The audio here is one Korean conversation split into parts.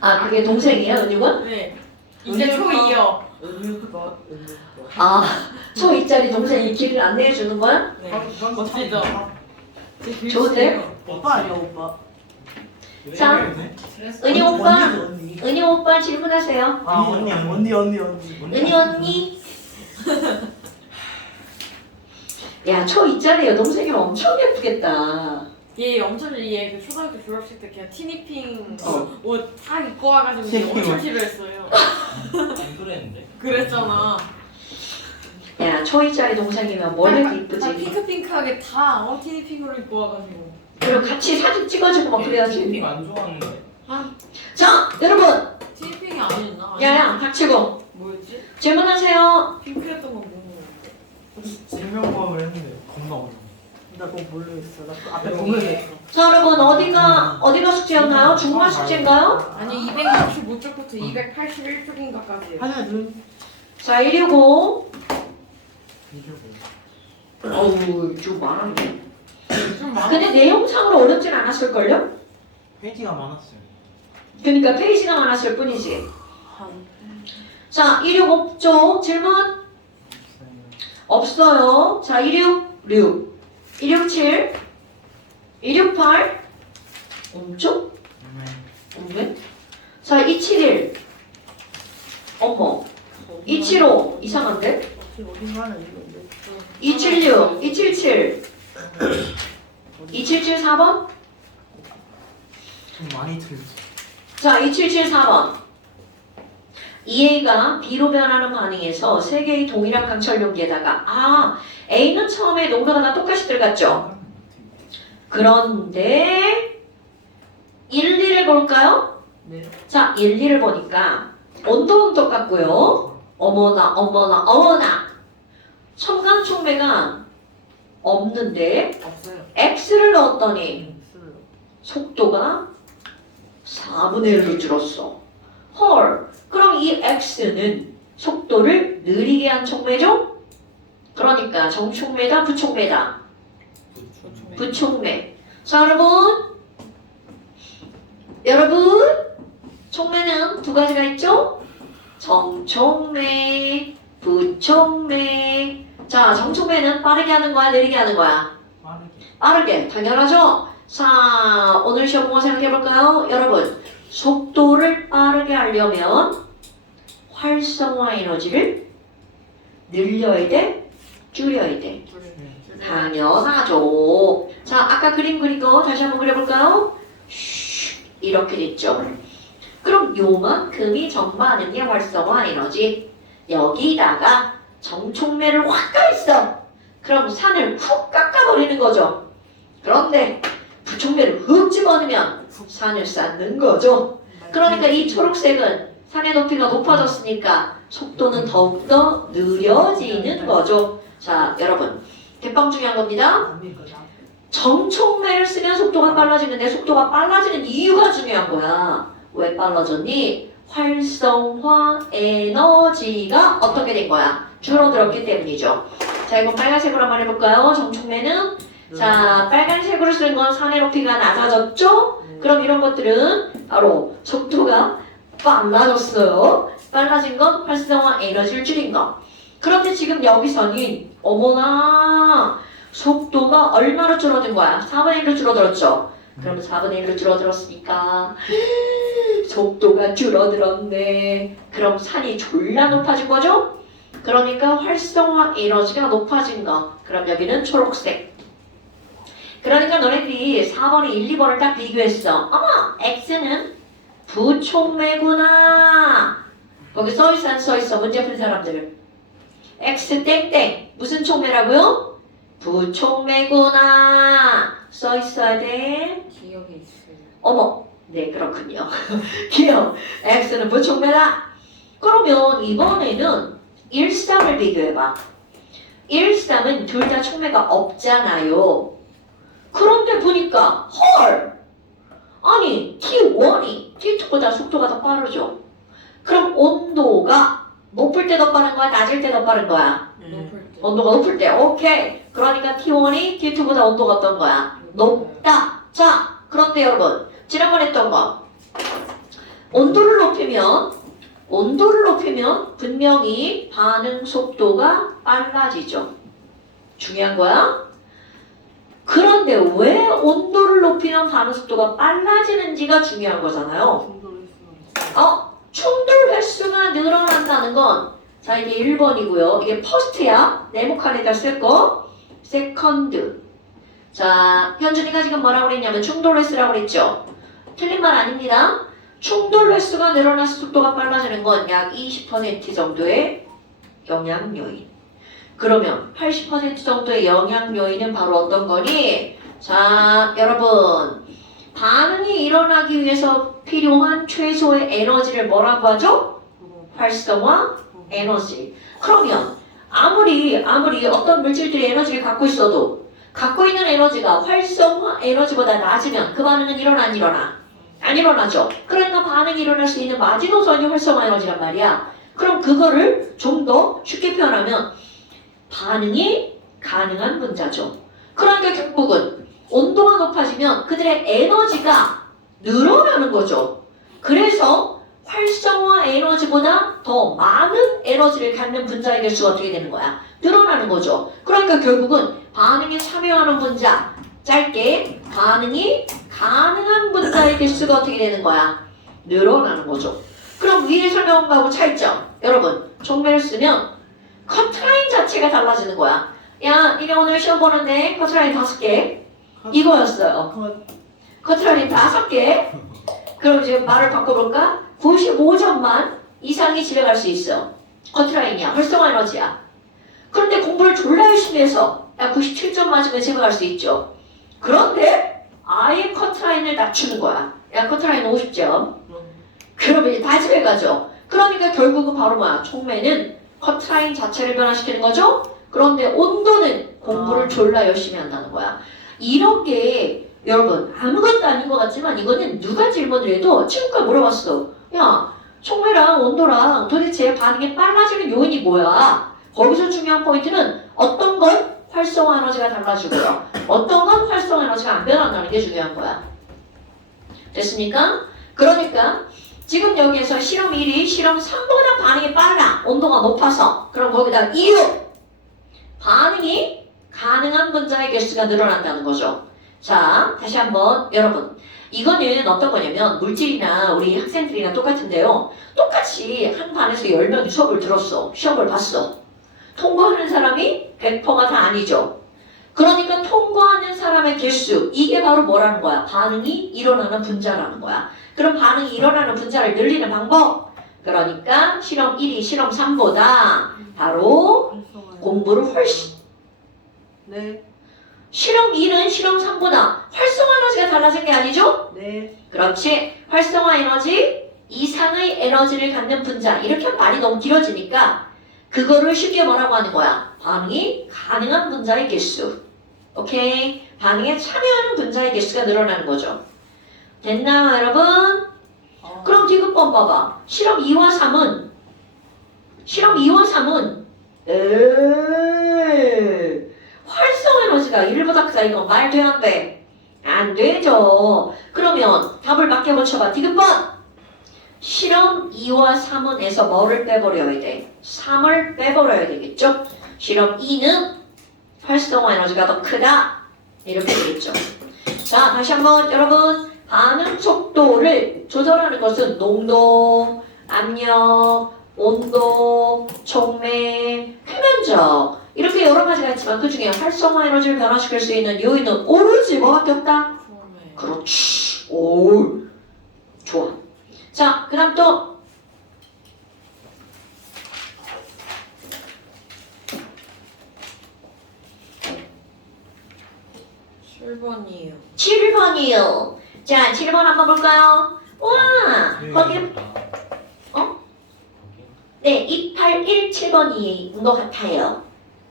아, 그게 동생이에요, 은유군? 네. 이제 초2요. 아, 초2짜리 동생이 길을 안내해 주는 거야? 네. 멋지죠? 좋은데요? 오빠 아니야 오빠. 자, 은유 오빠, 은유 오빠 질문하세요. 아 언니. 은유 언니. 야, 초2짜리 여동생이면 엄청 예쁘겠다. 얘 엄청 얘 그 초등학교 졸업식 때 그냥 티니핑 어. 옷 다 입고 와가지고 얘 엄청 싫어했어요. 안 그랬는데? 그랬잖아. 야, 초2짜리 동생이면 뭘 이렇게 이쁘지? 핑크핑크하게 다 티니핑으로 입고 와가지고. 그리고 같이 사진 찍어주고 막 그래야지. 핑 안 좋아하는데? 자, 여러분. 티니핑이 아니었나? 야야, 닥치고. 뭐였지? 질문하세요. 핑크였던 건 뭐였지? 증명법을 했는데 겁나 어려워. 나 그거 모르겠어. 나 그 앞에 보면했어. 자, 여러분 어디가 숙제였나요? 중간 숙제인가요? 아니 265쪽부터 281쪽인가까지요. 하나 둘. 자, 165. 이러고. 어우, 좀 많았네. 좀 많아. 근데 내용상으로 어렵진 않았을걸요? 페이지가 많았어요. 그러니까 페이지가 많았을 뿐이지. 자, 165쪽 질문 없어요. 자, 166, 167, 168 없죠? 없네. 자, 271 어머, 275 이상한데? 어딘가는 있는데. 276, 277 277 4번? 좀 많이 틀렸어. 자, 277 4번. EA가 B로 변하는 반응에서 세 개의 동일한 강철 용기에다가 A는 처음에 농도가 다 똑같이 들어갔죠. 그런데 1, 2를 볼까요? 네. 자, 1, 2를 보니까 온도는 똑같고요. 어머나 첨간 촉매가 없는데 없어요. X를 넣었더니 있어요. 속도가 4분의 1로 줄었어. 헐, 그럼 이 X는 속도를 느리게 한 촉매죠? 그러니까 정촉매다, 부촉매다. 부촉매. 자, 여러분, 촉매는 두 가지가 있죠? 정촉매, 부촉매. 자, 정촉매는 빠르게 하는 거야, 느리게 하는 거야? 빠르게. 빠르게, 당연하죠? 자, 오늘 시험 뭐 생각해볼까요? 여러분, 속도를 빠르게 하려면 활성화 에너지를 늘려야 돼? 줄여야 돼? 당연하죠. 자, 아까 그림 그린 거 다시 한번 그려볼까요? 이렇게 됐죠. 그럼 요만큼이 전반응의 활성화 에너지. 여기다가 정촉매를 확 가있어. 그럼 산을 훅 깎아버리는 거죠. 그런데 부촉매를 훅 집어넣으면 산을 쌓는 거죠. 그러니까 이 초록색은 산의 높이가 높아졌으니까 속도는 더욱더 느려지는 거죠. 자, 여러분, 대빵 중요한 겁니다. 정촉매를 쓰면 속도가 빨라지는데 속도가 빨라지는 이유가 중요한 거야. 왜 빨라졌니? 활성화 에너지가 어떻게 된 거야? 줄어들었기 때문이죠. 자, 이건 빨간색으로 한번 해볼까요? 정촉매는 자, 빨간색으로 쓴 건 산의 높이가 낮아졌죠? 그럼 이런 것들은 바로 속도가 빨라졌어요. 빨라진 건 활성화 에너지를 줄인 거. 그런데 지금 여기서는 어머나 속도가 얼마로 줄어든 거야? 4분의 1로 줄어들었죠? 그러면 4분의 1로 줄어들었으니까 속도가 줄어들었네. 그럼 산이 졸라 높아진 거죠? 그러니까 활성화 에너지가 높아진 거. 그럼 여기는 초록색. 그러니까 너네들이 4번이 1, 2번을 딱 비교했어. 어머! X는 부촉매구나. 거기 써있어 안 써있어? 문제 푼 사람들. X 땡땡. 무슨 촉매라고요? 부촉매구나. 써있어야 돼. 기억에 있어요. 어머. 네, 그렇군요. 귀여워. X는 부촉매다. 그러면 이번에는 1, 3을 비교해봐. 1, 3은 둘 다 촉매가 없잖아요. 그런데 보니까 헐! 아니 T1이 T2보다 속도가 더 빠르죠. 그럼 온도가 높을 때 더 빠른 거야? 낮을 때 더 빠른 거야? 높을 때. 온도가 높을 때. 오케이. 그러니까 T1이 T2보다 온도가 어떤 거야? 높다. 자, 그런데 여러분 지난번에 했던 거 온도를 높이면 분명히 반응 속도가 빨라지죠. 중요한 거야. 그런데 왜 온도를 높이면 반응 속도가 빨라지는지가 중요한 거잖아요. 충돌 횟수가 늘어난다는 건, 자, 이게 1번이고요. 이게 퍼스트야. 네모칸에다 쓸 거. 세컨드. 자, 현준이가 지금 뭐라고 그랬냐면 충돌 횟수라고 그랬죠. 틀린 말 아닙니다. 충돌 횟수가 늘어나서 속도가 빨라지는 건 약 20% 정도의 영향 요인. 그러면 80% 정도의 영향 요인은 바로 어떤 거니? 자, 여러분. 반응이 일어나기 위해서 필요한 최소의 에너지를 뭐라고 하죠? 활성화 에너지. 그러면 아무리 어떤 물질들이 에너지를 갖고 있어도 갖고 있는 에너지가 활성화 에너지보다 낮으면 그 반응은 일어나 안 일어나? 안 일어나죠. 그러니까 반응이 일어날 수 있는 마지노선이 활성화 에너지란 말이야. 그럼 그거를 좀 더 쉽게 표현하면 반응이 가능한 분자죠. 그러니까 결국은 온도가 높아지면 그들의 에너지가 늘어나는 거죠. 그래서 활성화 에너지보다 더 많은 에너지를 갖는 분자의 개수가 어떻게 되는 거야? 늘어나는 거죠. 그러니까 결국은 반응에 참여하는 분자, 짧게 반응이 가능한 분자의 개수가 어떻게 되는 거야? 늘어나는 거죠. 그럼 위에 설명한 거하고 차이점. 여러분, 종매를 쓰면 커트라인 자체가 달라지는 거야. 야, 니네 오늘 시험 보는데 커트라인 5개. 이거였어요. 커트라인 5개. 그럼 이제 말을 바꿔볼까? 95점만 이상이 집에 갈 수 있어. 커트라인이야. 활성화 에너지야. 그런데 공부를 졸라 열심히 해서 야 97점 맞으면 집에 갈 수 있죠. 그런데 아예 커트라인을 낮추는 거야. 야 커트라인 50점. 그러면 이제 다 집에 가죠. 그러니까 결국은 바로 뭐야? 촉매는 커트라인 자체를 변화시키는 거죠. 그런데 온도는 공부를 졸라 열심히 한다는 거야. 이런 게 여러분 아무것도 아닌 것 같지만 이거는 누가 질문을 해도 친구가 물어봤어. 야 촉매랑 온도랑 도대체 반응이 빨라지는 요인이 뭐야? 거기서 중요한 포인트는 어떤 건 활성화 에너지가 달라지고요. 어떤 건 활성화 에너지가 안 변한다는 게 중요한 거야. 됐습니까? 그러니까 지금 여기에서 실험 1이 실험 3보다 반응이 빨라. 온도가 높아서. 그럼 거기다 이유. 반응이 가능한 분자의 개수가 늘어난다는 거죠. 자, 다시 한번 여러분. 이거는 어떤 거냐면 물질이나 우리 학생들이랑 똑같은데요. 똑같이 한 반에서 10명이 수업을 들었어. 시험을 봤어. 통과하는 사람이 100%가 다 아니죠. 그러니까 통과하는 사람의 개수. 이게 바로 뭐라는 거야? 반응이 일어나는 분자라는 거야. 그럼 반응이 일어나는 분자를 늘리는 방법. 그러니까 실험 1이 실험 3보다 바로 공부를 훨씬 네. 실험 1은 실험 3보다 활성화 에너지가 달라진 게 아니죠? 네. 그렇지. 활성화 에너지 이상의 에너지를 갖는 분자. 이렇게 하면 말이 너무 길어지니까 그거를 쉽게 뭐라고 하는 거야? 반응이 가능한 분자의 개수. 오케이? 반응에 참여하는 분자의 개수가 늘어나는 거죠. 됐나요, 여러분? 그럼 디귿번 봐봐. 실험 2와 3은 활성 에너지가 1보다 크다. 이거 말도 안 돼. 안 되죠. 그러면 답을 맞게 맞춰봐. 디귿번. 실험 2와 3은에서 뭐를 빼버려야 돼? 3을 빼버려야 되겠죠? 실험 2는 활성화 에너지가 더 크다. 이렇게 되겠죠. 자, 다시 한번 여러분. 반응 속도를 조절하는 것은 농도, 압력, 온도, 촉매, 표면적 이렇게 여러 가지가 있지만 그 중에 활성화 에너지를 변화시킬 수 있는 요인은 오로지 뭐밖에 없다? 그렇지. 오, 좋아. 자, 그 다음 또 7번이에요. 7번이요. 자, 7번 한번 볼까요? 와, 거기 어? 네, 2817번인 것 같아요.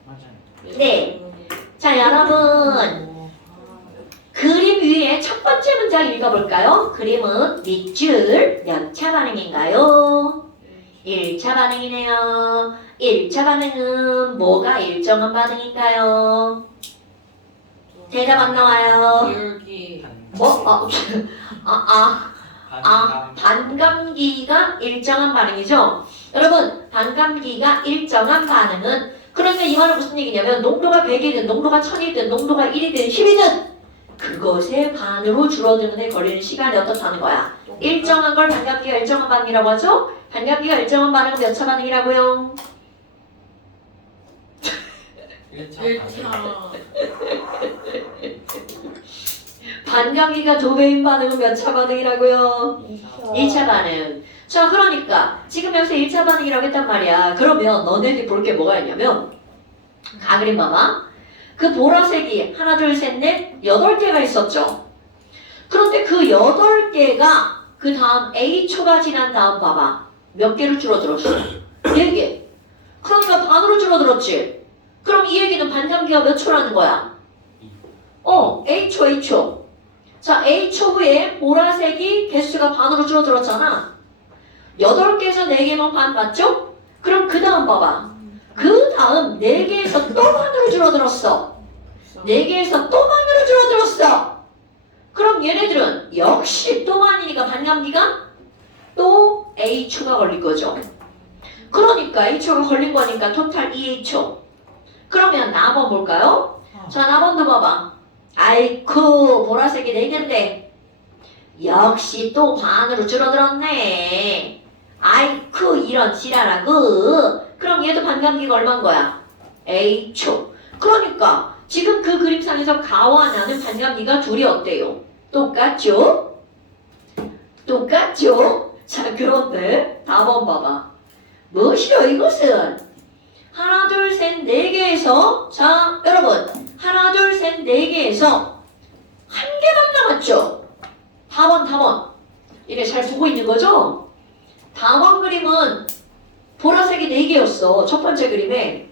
맞아요. 네. 자, 여러분. 그림 위에 첫 번째 문장 읽어볼까요? 그림은 밑줄 몇 차 반응인가요? 1차 반응이네요. 1차 반응은 뭐가 일정한 반응인가요? 대답 안 나와요. 기울기. 뭐? 반감기 반감기가 일정한 반응이죠. 여러분 반감기가 일정한 반응은 그러니까 이 말은 무슨 얘기냐면 농도가 100이든 농도가 1000이든 농도가 1이든 10이든 그것의 반으로 줄어드는 데 걸리는 시간이 어떻다는 거야. 일정한 걸 반감기가 일정한 반응이라고 하죠. 반감기가 일정한 반응은 몇 차 반응이라고요? 1차 1차. 반감기가 2배인 반응은 몇 차 반응이라고요? 2차 반응. 자, 그러니까 지금 여기서 1차 반응이라고 했단 말이야. 그러면 너네들이 볼 게 뭐가 있냐면 가그림 봐봐. 그 보라색이 하나, 둘, 셋, 넷, 8개가 있었죠. 그런데 그 8개가 그 다음 A초가 지난 다음 봐봐. 몇 개로 줄어들었어? 4개. 그러니까 반으로 줄어들었지. 그럼 이 얘기는 반감기가 몇 초라는 거야? A초, A초. 자, A초 후에 보라색이 개수가 반으로 줄어들었잖아. 8개에서 4개면 반 맞죠? 그럼 그 다음 봐봐. 그 다음 4개에서 또 반으로 줄어들었어. 4개에서 또 반으로 줄어들었어. 그럼 얘네들은 역시 또 반이니까 반감기가 또 A초가 걸린 거죠. 그러니까 A초가 걸린 거니까 토탈 2A초. 그러면 나번 볼까요? 자, 나번도 봐봐. 아이쿠 보라색이 4개인데 역시 또 반으로 줄어들었네. 아이쿠 이런 지랄하고. 그럼 얘도 반감기가 얼마인 거야? A초. 그러니까 지금 그 그림상에서 가와 나는 반감기가 둘이 어때요? 똑같죠? 똑같죠? 자, 그런데 다번 봐봐. 무엇이요 이것은? 하나 둘 셋 4개에서 자 여러분 하나 둘 셋 4개에서 한 개만 남았죠? 다번 이래 잘 보고 있는 거죠? 다번 그림은 보라색이 4개였어 첫 번째 그림에.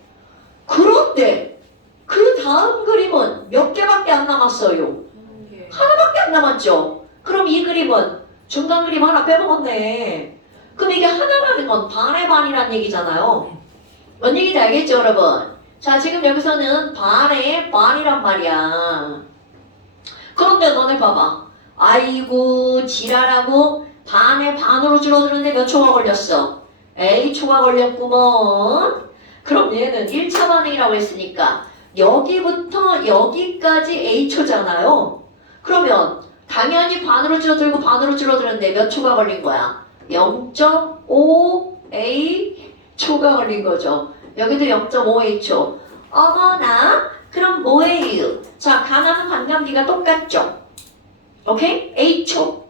그런데 그 다음 그림은 몇 개밖에 안 남았어요? 하나밖에 안 남았죠? 그럼 이 그림은 중간 그림 하나 빼먹었네. 그럼 이게 하나라는 건 반의 반이란 얘기잖아요. 뭔 얘기인지 알겠죠 여러분? 자 지금 여기서는 반의 반이란 말이야. 그런데 너네 봐봐. 아이고 지랄하고 반의 반으로 줄어드는데 몇 초가 걸렸어? A초가 걸렸구먼. 그럼 얘는 1차 반응이라고 했으니까 여기부터 여기까지 A초잖아요. 그러면 당연히 반으로 줄어들고 반으로 줄어드는데 몇 초가 걸린 거야? 0.5 A초가 걸린 거죠. 여기도 0.5 A초. 어머나 그럼 뭐예요? 자 간하는 반감기가 똑같죠. 오케이? A초.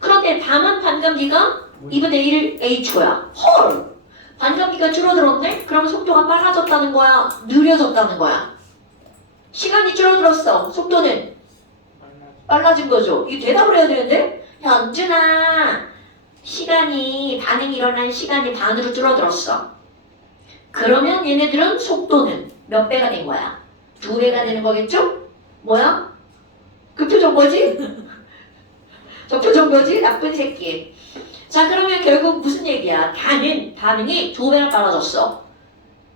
그런데 다만 반감기가 2분의 1 A초야. 헐! 반감기가 줄어들었네? 그럼 속도가 빨라졌다는 거야? 느려졌다는 거야? 시간이 줄어들었어. 속도는 빨라진 거죠. 이 대답을 해야 되는데? 현준아, 시간이, 반응이 일어난 시간이 반으로 줄어들었어. 그러면 얘네들은 속도는 몇 배가 된 거야? 2배가 되는 거겠죠? 뭐야? 그 표정 뭐지? 저 표정 뭐지? 나쁜 새끼. 자 그러면 결국 무슨 얘기야? 반응이 2배나 빨라졌어.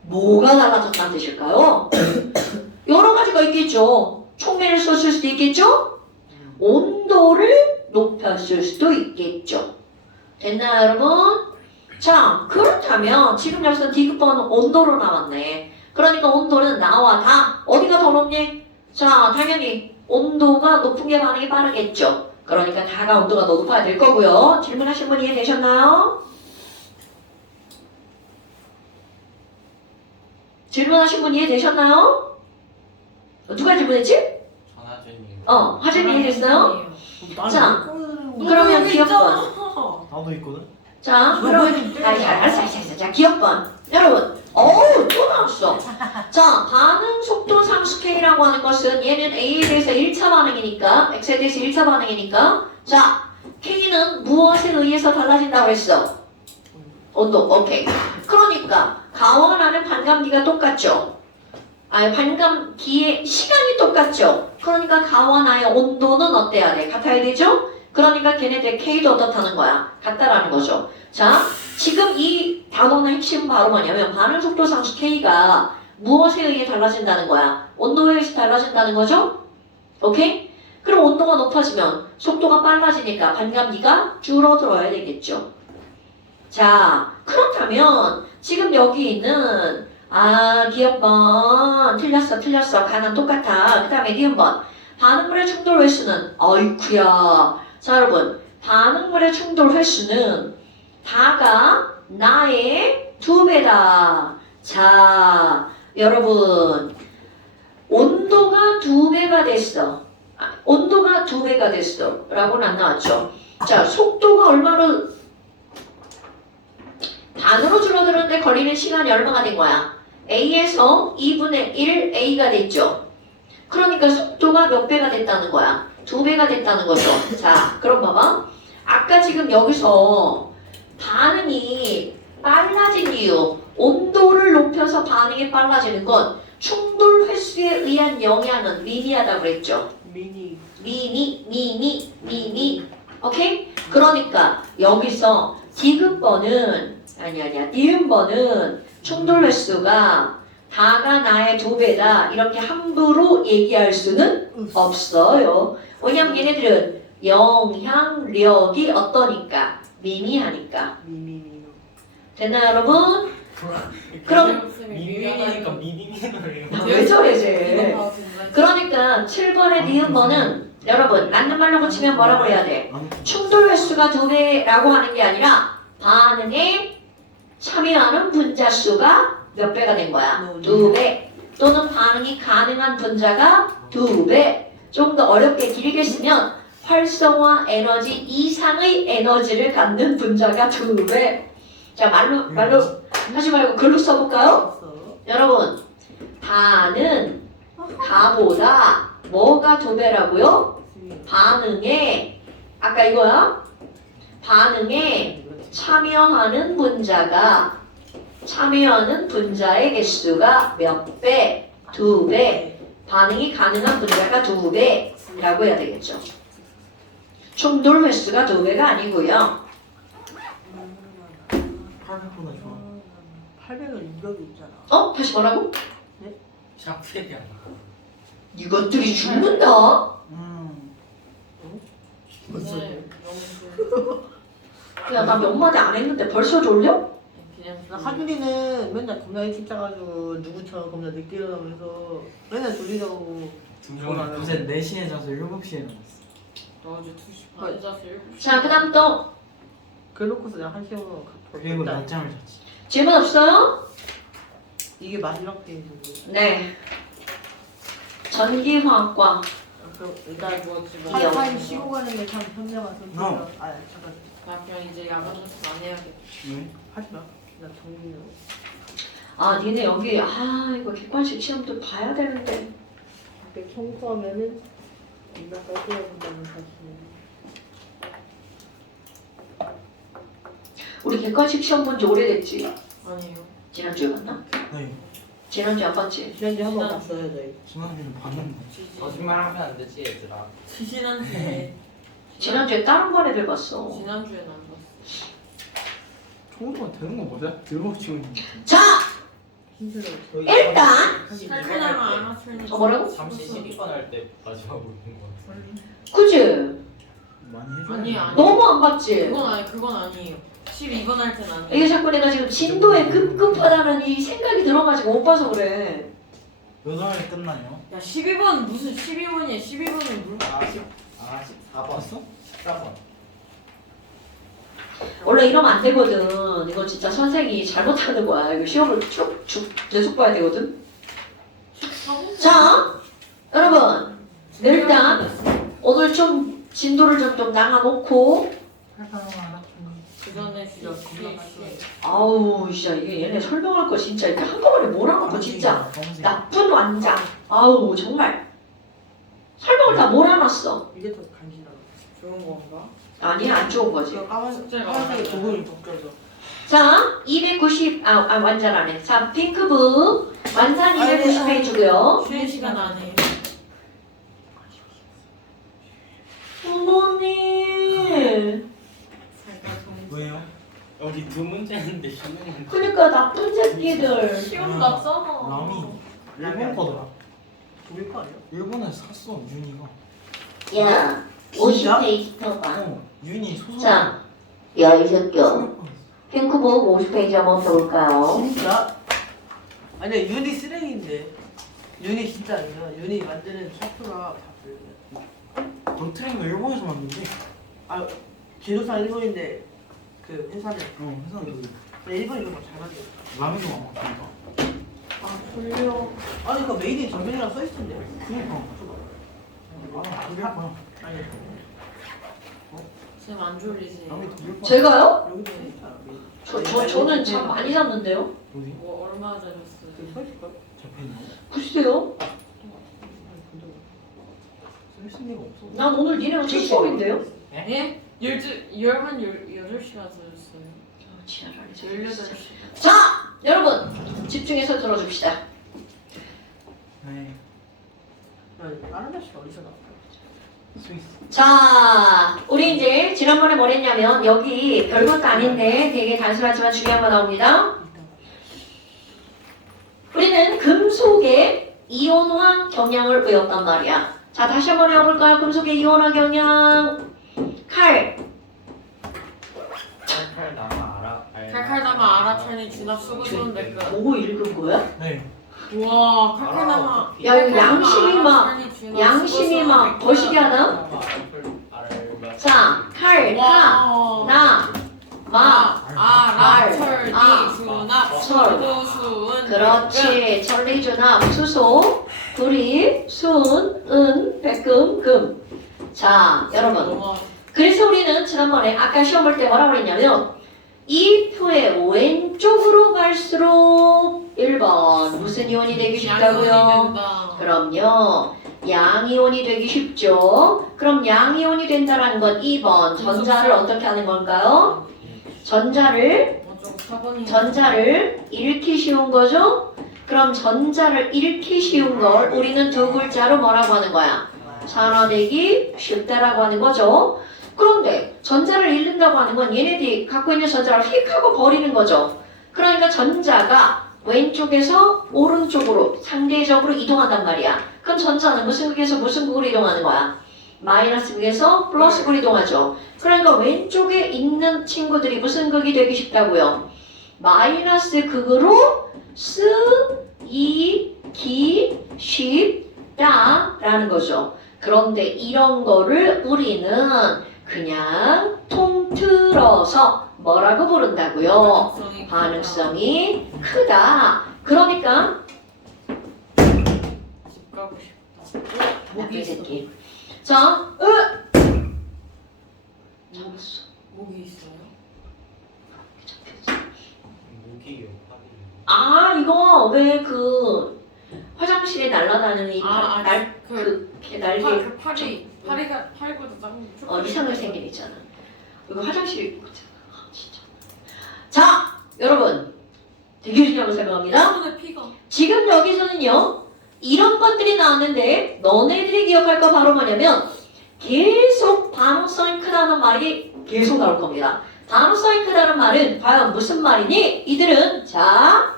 뭐가 달라졌다는 뜻일까요? 여러 가지가 있겠죠. 촉매를 썼을 수도 있겠죠? 온도를 높였을 수도 있겠죠. 됐나요 여러분? 자 그렇다면 지금 여기서 D급번은 온도로 나왔네. 그러니까 온도는 나와 다 어디가 더 높니? 자 당연히 온도가 높은 게 반응이 빠르겠죠. 그러니까 다가 온도가 더 높아야 될 거고요. 질문하신 분 이해되셨나요? 질문하신 분 이해되셨나요? 누가 질문했지? 전화주님. 화재님 이해됐어요? 나는 자, 못 그러면 기억번. 나도 있거든? 자, 그러면 알았어. 자, 기억번. 여러분, 또 나왔어. 자, 반응 속도 상수 K라고 하는 것은 얘는 A에 대해서 1차 반응이니까, X에 대해서 1차 반응이니까, 자, K는 무엇에 의해서 달라진다고 했어? 온도, 오케이. 그러니까 가와 나는 반감기가 똑같죠. 반감기의 시간이 똑같죠. 그러니까 가와 나의 온도는 어때야 돼? 같아야 되죠? 그러니까 걔네들 K도 어떻다는 거야? 같다라는 거죠. 자, 지금 이 단어의 핵심은 바로 뭐냐면 반응 속도 상수 K가 무엇에 의해 달라진다는 거야? 온도에 의해서 달라진다는 거죠? 오케이? 그럼 온도가 높아지면 속도가 빨라지니까 반감기가 줄어들어야 되겠죠. 자, 그렇다면 지금 여기 있는 기억번 틀렸어. 가는 똑같아. 그 다음에 니은번 반응물의 충돌 횟수는 어이쿠야. 자, 여러분 반응물의 충돌 횟수는 다가 나의 2배다. 자, 여러분 온도가 2배가 됐어. 온도가 2배가 됐어. 라고는 안 나왔죠. 자, 속도가 얼마로 반으로 줄어들었는데 걸리는 시간이 얼마가 된 거야? A에서 2분의 1 A가 됐죠. 그러니까 속도가 몇 배가 됐다는 거야? 2배가 됐다는 거죠. 자, 그럼 봐봐. 아까 지금 여기서 반응이 빨라진 이유, 온도를 높여서 반응이 빨라지는 건 충돌 횟수에 의한 영향은 미미하다고 그랬죠. 미니. 미니. 오케이? 그러니까 여기서 디귿번은 니은번은 충돌 횟수가 다가 나의 2배다 이렇게 함부로 얘기할 수는 없어요. 왜냐면 얘네들은 영향력이 어떠니까? 미미하니까. 미니. 됐나요 여러분? 그럼 미미하다니까 미미미를 왜 저래 쟤? 그러니까 7번의 니은번은 여러분 맞는 말로 고치면 뭐라고 해야 돼? 충돌 횟수가 2배라고 하는 게 아니라 반응에 참여하는 분자 수가 몇 배가 된 거야? 2배. 또는 반응이 가능한 분자가 2배. 좀 더 어렵게 길게 쓰면 활성화 에너지 이상의 에너지를 갖는 분자가 2배. 자, 말로 하지 말고 글로 써볼까요? 여러분, 다는 다보다 뭐가 2배라고요? 반응에 아까 이거야? 반응에 참여하는 분자의 개수가 몇 배? 2배. 반응이 가능한 분자가 2배라고 해야 되겠죠. 충돌 횟수가 2배가 아니고요. 800보다 좋아. 800은 유격이 있잖아. 다시 뭐라고? 샤프레이 아니야 이것들이 죽는다. 벌써 네, 야, 나 몇 마디 안 했는데 벌써 졸려? 그냥 나 하준이는 맨날 겁나 일찍 자가지고 누구처럼 겁나 늦게 일어나면서 맨날 졸리다고. 요새 4시에 자서 7시에 일어났어. 나 어제 2시 반에 잤어 7시. 자, 그 다음 또 그래놓고서 그냥 한 시간만 그리고 낮잠을 잤지. 질문 없어요? 이게 마지막 페이지인데. 네. 전기화학과. 그럼 일단 뭐 지금 귀여워. 타임 쉬고 가는데 참 현명한 선택이야. No. 아 잠깐 나 그냥 이제 야간 연습 안 해야겠다. 왜? 하지 마. 나 정리는. 니네 여기 이거 객관식 시험도 봐야 되는데. 밖에 청소하면은 인나 깔끔해진다는 사실. 우리 객관식 시험 본 지 오래됐지? 아니에요. 지난주에 봤나? 네. 지난주에 안 봤지? 지난주에 한번 지난- 봤어요 저희. 지난주에 봤는데. 거짓말하면 안 되지 얘들아 지난주에 지난주에 다른 반 애들 봤어. 지난주에는 안 봤어. 청소가 되는 거 뭐야? 7시 있는데. 자! 힘들어. 일단 살펴나가 안 왔으니. 뭐라고? 잠시 12번 할 때 마지막으로 본 거 같아 그치? 많이 해줘야 아니, 돼. 아니. 너무 안 봤지? 그건 아니에요. 12번 할 때는 아니에요. 이게 자꾸 내가 지금 진도에 급급하다는 이 생각이 들어가지고 못 봐서 그래. 몇 월에 끝나요? 야 12번 무슨 12번이야? 12번은 물? 14번 봤어? 14번 원래 이러면 안 되거든. 이거 진짜 선생이 잘못하는 거야. 이거 시험을 계속 봐야 되거든. 14번? 자, 여러분. 일단 오늘 좀 진도를 좀 나가놓고 그 전에 진짜 아우 진짜 이게 얘네 설명할 거 진짜 이렇게 한꺼번에 몰아놓고 진짜 나쁜 완장. 아우 정말 설명을 다 몰아놨어. 이게 더 간지나요. 좋은 건가? 아니 안 좋은 거지. 까만색이 도금이 벗겨져. 자, 290 완전 안 해. 자, 핑크북 완산 290페이지고요. 쉬는 시간 안에 어머니. 살짝 좀 왜요? 여기 두 문제인데 쉬는 문제 그러니까 나쁜 새끼들. 시험 났잖아. 람이 일본 거더라. 독일 거 아니야? 일본에 샀어 윤이가. 야, 진짜? 50페이지 더 봐. 윤이 소설. 자, 야 이 새끼야. 핑크북 50페이지 한번 펴볼까요? 진짜? 아니 윤이 쓰레기인데. 윤이 진짜 아니야. 윤이 만드는 소프가 다 런트링도 일본에서 만든대. 아 제조사 일본인데 그 회사는 회사는 여기. 일본이 그거 잘 만들어. 라면도 안 먹으니까. 아 졸려. 아니 그 메이드 인 저변이랑 써 있던데. 그니까. 그게 뭐야? 아니 쌤안 졸리지? 라면이 더 될 거야. 제가요? 여기도 있잖아. 저는 잠 많이 잤는데요? 어디? 뭐 얼마 자셨어요? 서 있을걸? 잡혀있나? 글쎄요. 쓸 리가 없어. 난 오늘 니네랑 첫 수업인데요? 예? 8시간 자셨어요. 지랄하네. 18시간. 자, 여러분 집중해서 들어줍시다. 네. 다른 날씨가 어디서 나와? 스위스. 자, 우리 이제 지난번에 뭘 했냐면 여기 별것도 아닌데 되게 단순하지만 중요한 거 나옵니다. 우리는 금속의 이온화 경향을 외웠단 말이야. 자, 다시 한번 해볼까요? 금속의 이온화 경향. 칼. 칼칼 남아 알아. 칼칼다마 아라찬이 진압 수고 쏘는데 그. 보고 읽은 거야? 네. 우와 칼칼다마. 야, 이거 양심이 막 거시기 하나? 자, 칼, 카, 나, 마, 아라철니 아, 준압 철. 수고 수은. 그렇지. 천리준합, 수소, 불입, 순, 은, 백금, 금. 자, 여러분. 그래서 우리는 지난번에 아까 시험 볼 때 뭐라고 그랬냐면 이 표의 왼쪽으로 갈수록 1번 무슨 이온이 되기 쉽다고요? 그럼요. 양이온이 되기 쉽죠. 그럼 양이온이 된다는 건 2번 전자를 어떻게 하는 건가요? 전자를 잃기 쉬운 거죠? 그럼 전자를 잃기 쉬운 걸 우리는 두 글자로 뭐라고 하는 거야? 산화되기 쉽다라고 하는 거죠. 그런데 전자를 잃는다고 하는 건 얘네들이 갖고 있는 전자를 휙 하고 버리는 거죠. 그러니까 전자가 왼쪽에서 오른쪽으로 상대적으로 이동한단 말이야. 그럼 전자는 무슨 극에서 무슨 극으로 이동하는 거야? 마이너스 극에서 플러스 극으로 이동하죠. 그러니까 왼쪽에 있는 친구들이 무슨 극이 되기 쉽다고요? 마이너스 극으로 쓰이기 쉽다라는 거죠. 그런데 이런 거를 우리는 그냥 통틀어서 뭐라고 부른다고요? 반응성이 크다. 그러니까 집 가고 싶다. 목이 새끼. 자, 잡았어. 목이 있어요? 무기요. 아, 이거 왜 그 화장실에 날아다니는 이 날개 팔보다 작은. 이상하게 생긴 있잖아. 이거 화장실에 있고 있잖아. 아, 진짜. 자, 여러분 되게 중요한 거 설명합니다. 손에 피가. 지금 여기서는요 이런 것들이 나왔는데 너네들이 기억할 거 바로 뭐냐면 계속 반응성이 크다는 말이 계속 나올 겁니다. 반응성이 크다는 말은 과연 무슨 말이니? 이들은 자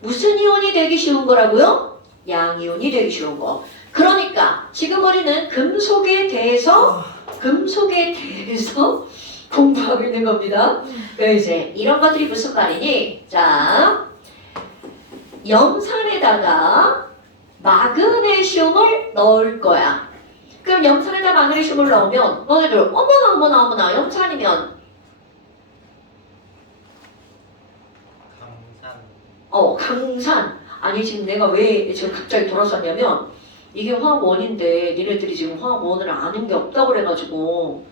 무슨 이온이 되기 쉬운 거라고요? 양이온이 되기 쉬운 거. 그러니까 지금 우리는 금속에 대해서 공부하고 있는 겁니다. 이제 이런 것들이 무슨 말이니? 자, 염산에다가 마그네슘을 넣을 거야. 그럼 염산에다 마그네슘을 넣으면 너네들 어머나 염산이면 강산. 아니 지금 내가 왜 지금 갑자기 돌아섰냐면 이게 화학원인데 니네들이 지금 화학원을 아는 게 없다고 그래가지고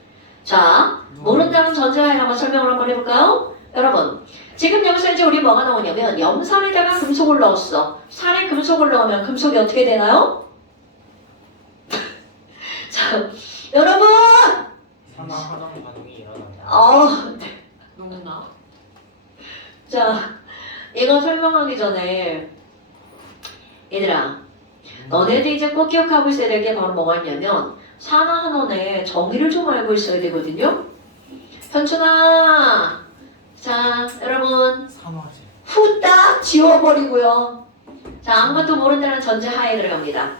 자 모른다는 전제하에 한번 설명을 한번 해볼까요? 여러분 지금 여기서 이제 우리 뭐가 나오냐면 염산에다가 금속을 넣었어. 산에 금속을 넣으면 금속이 어떻게 되나요? 자 여러분 산화 화장 반응이 일어난다. 너무나. 자 이거 설명하기 전에 얘들아 너네들 이제 꼭 기억하고 있어야 될 게 바로 뭐가 있냐면 산화한원의 정의를 좀 알고 있어야 되거든요. 현준아 자 여러분 산화제. 후딱 지워버리고요. 자 아무것도 모른다는 전제하에 들어갑니다.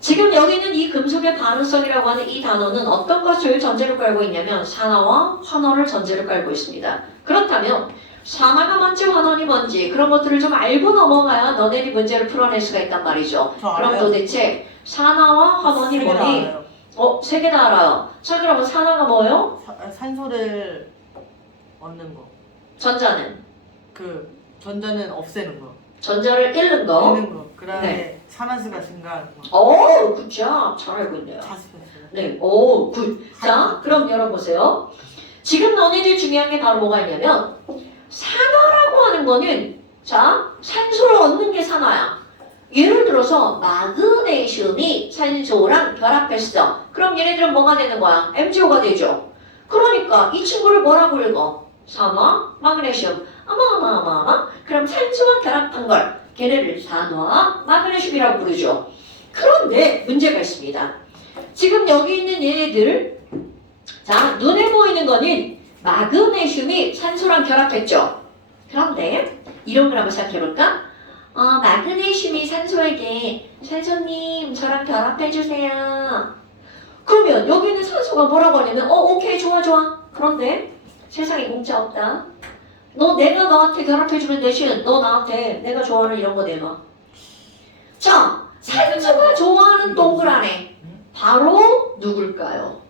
지금 여기 있는 이 금속의 반응성이라고 하는 이 단어는 어떤 것을 전제로 깔고 있냐면 산화와 환원을 전제로 깔고 있습니다. 그렇다면 산화가 뭔지 환원이 뭔지 그런 것들을 좀 알고 넘어가야 너네들이 문제를 풀어낼 수가 있단 말이죠. 저 그럼 알아요. 도대체 산화와 환원이 세개다 뭐니? 알아요. 세 개 다 알아요. 자, 그러면 산화가 뭐예요? 산소를 얻는 거. 전자는? 그 전자는 없애는 거. 전자를 잃는 거. 잃는 거. 그다음에 네. 산화수가 증가하는 거. 오, 굿잡. 잘 알고 있네요. 자습했어요. 네, 오, 굿. 자, 그럼 열어보세요. 지금 너네들 중요한 게 바로 뭐가 있냐면 산화라고 하는 거는 자, 산소를 얻는 게 산화야. 예를 들어서 마그네슘이 산소랑 결합했어. 그럼 얘네들은 뭐가 되는 거야? MgO가 되죠. 그러니까 이 친구를 뭐라고 읽어? 산화, 마그네슘. 아마. 그럼 산소와 결합한 걸 걔네를 산화, 마그네슘이라고 부르죠. 그런데 문제가 있습니다. 지금 여기 있는 얘네들 자, 눈에 보이는 거는 마그네슘이 산소랑 결합했죠. 그런데 이런 걸 한번 생각해볼까? 마그네슘이 산소에게 산소님 저랑 결합해주세요. 그러면 여기 있는 산소가 뭐라고 하냐면 오케이 좋아. 그런데 세상에 공짜 없다. 내가 너한테 결합해주면 대신 너 나한테 내가 좋아하는 이런 거 내놔. 자, 산소가 좋아하는 동그라미 바로 누굴까요?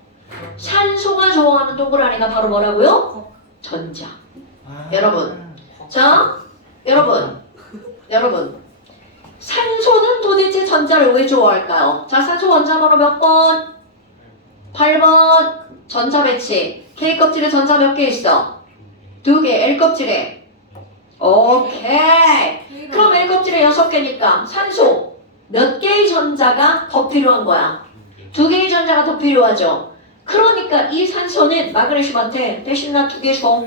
산소가 좋아하는 동그라미가 바로 뭐라고요? 전자. 여러분. 자, 여러분. 산소는 도대체 전자를 왜 좋아할까요? 자, 산소 원자번호 몇 번? 8번. 전자 배치. K 껍질에 전자 몇 개 있어? 2개. L 껍질에. 오케이. 그럼 L 껍질에 6개니까 산소 몇 개의 전자가 더 필요한 거야? 2개의 전자가 더 필요하죠. 그러니까 이 산소는 마그네슘한테 대신 나 2개 줘.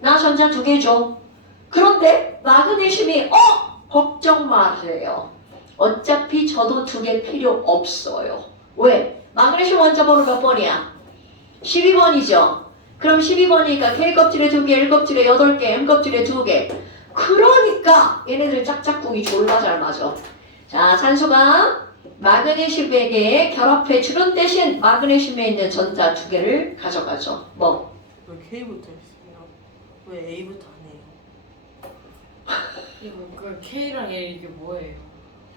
나 전자 2개 줘. 그런데 마그네슘이 걱정 마세요. 어차피 저도 2개 필요 없어요. 왜? 마그네슘 원자번호 몇 번이야? 12번이죠. 그럼 12번이니까 K 껍질에 2개, L 껍질에 8개, M 껍질에 2개. 그러니까 얘네들 짝짝꿍이 졸라 잘 맞아. 자, 산소가 마그네슘에게 결합해 주는 대신 마그네슘에 있는 전자 2개를 가져가죠. 뭐? 왜 K부터 했어요? 왜 A부터 안 해요? 이거 그 K랑 L 이게 뭐예요?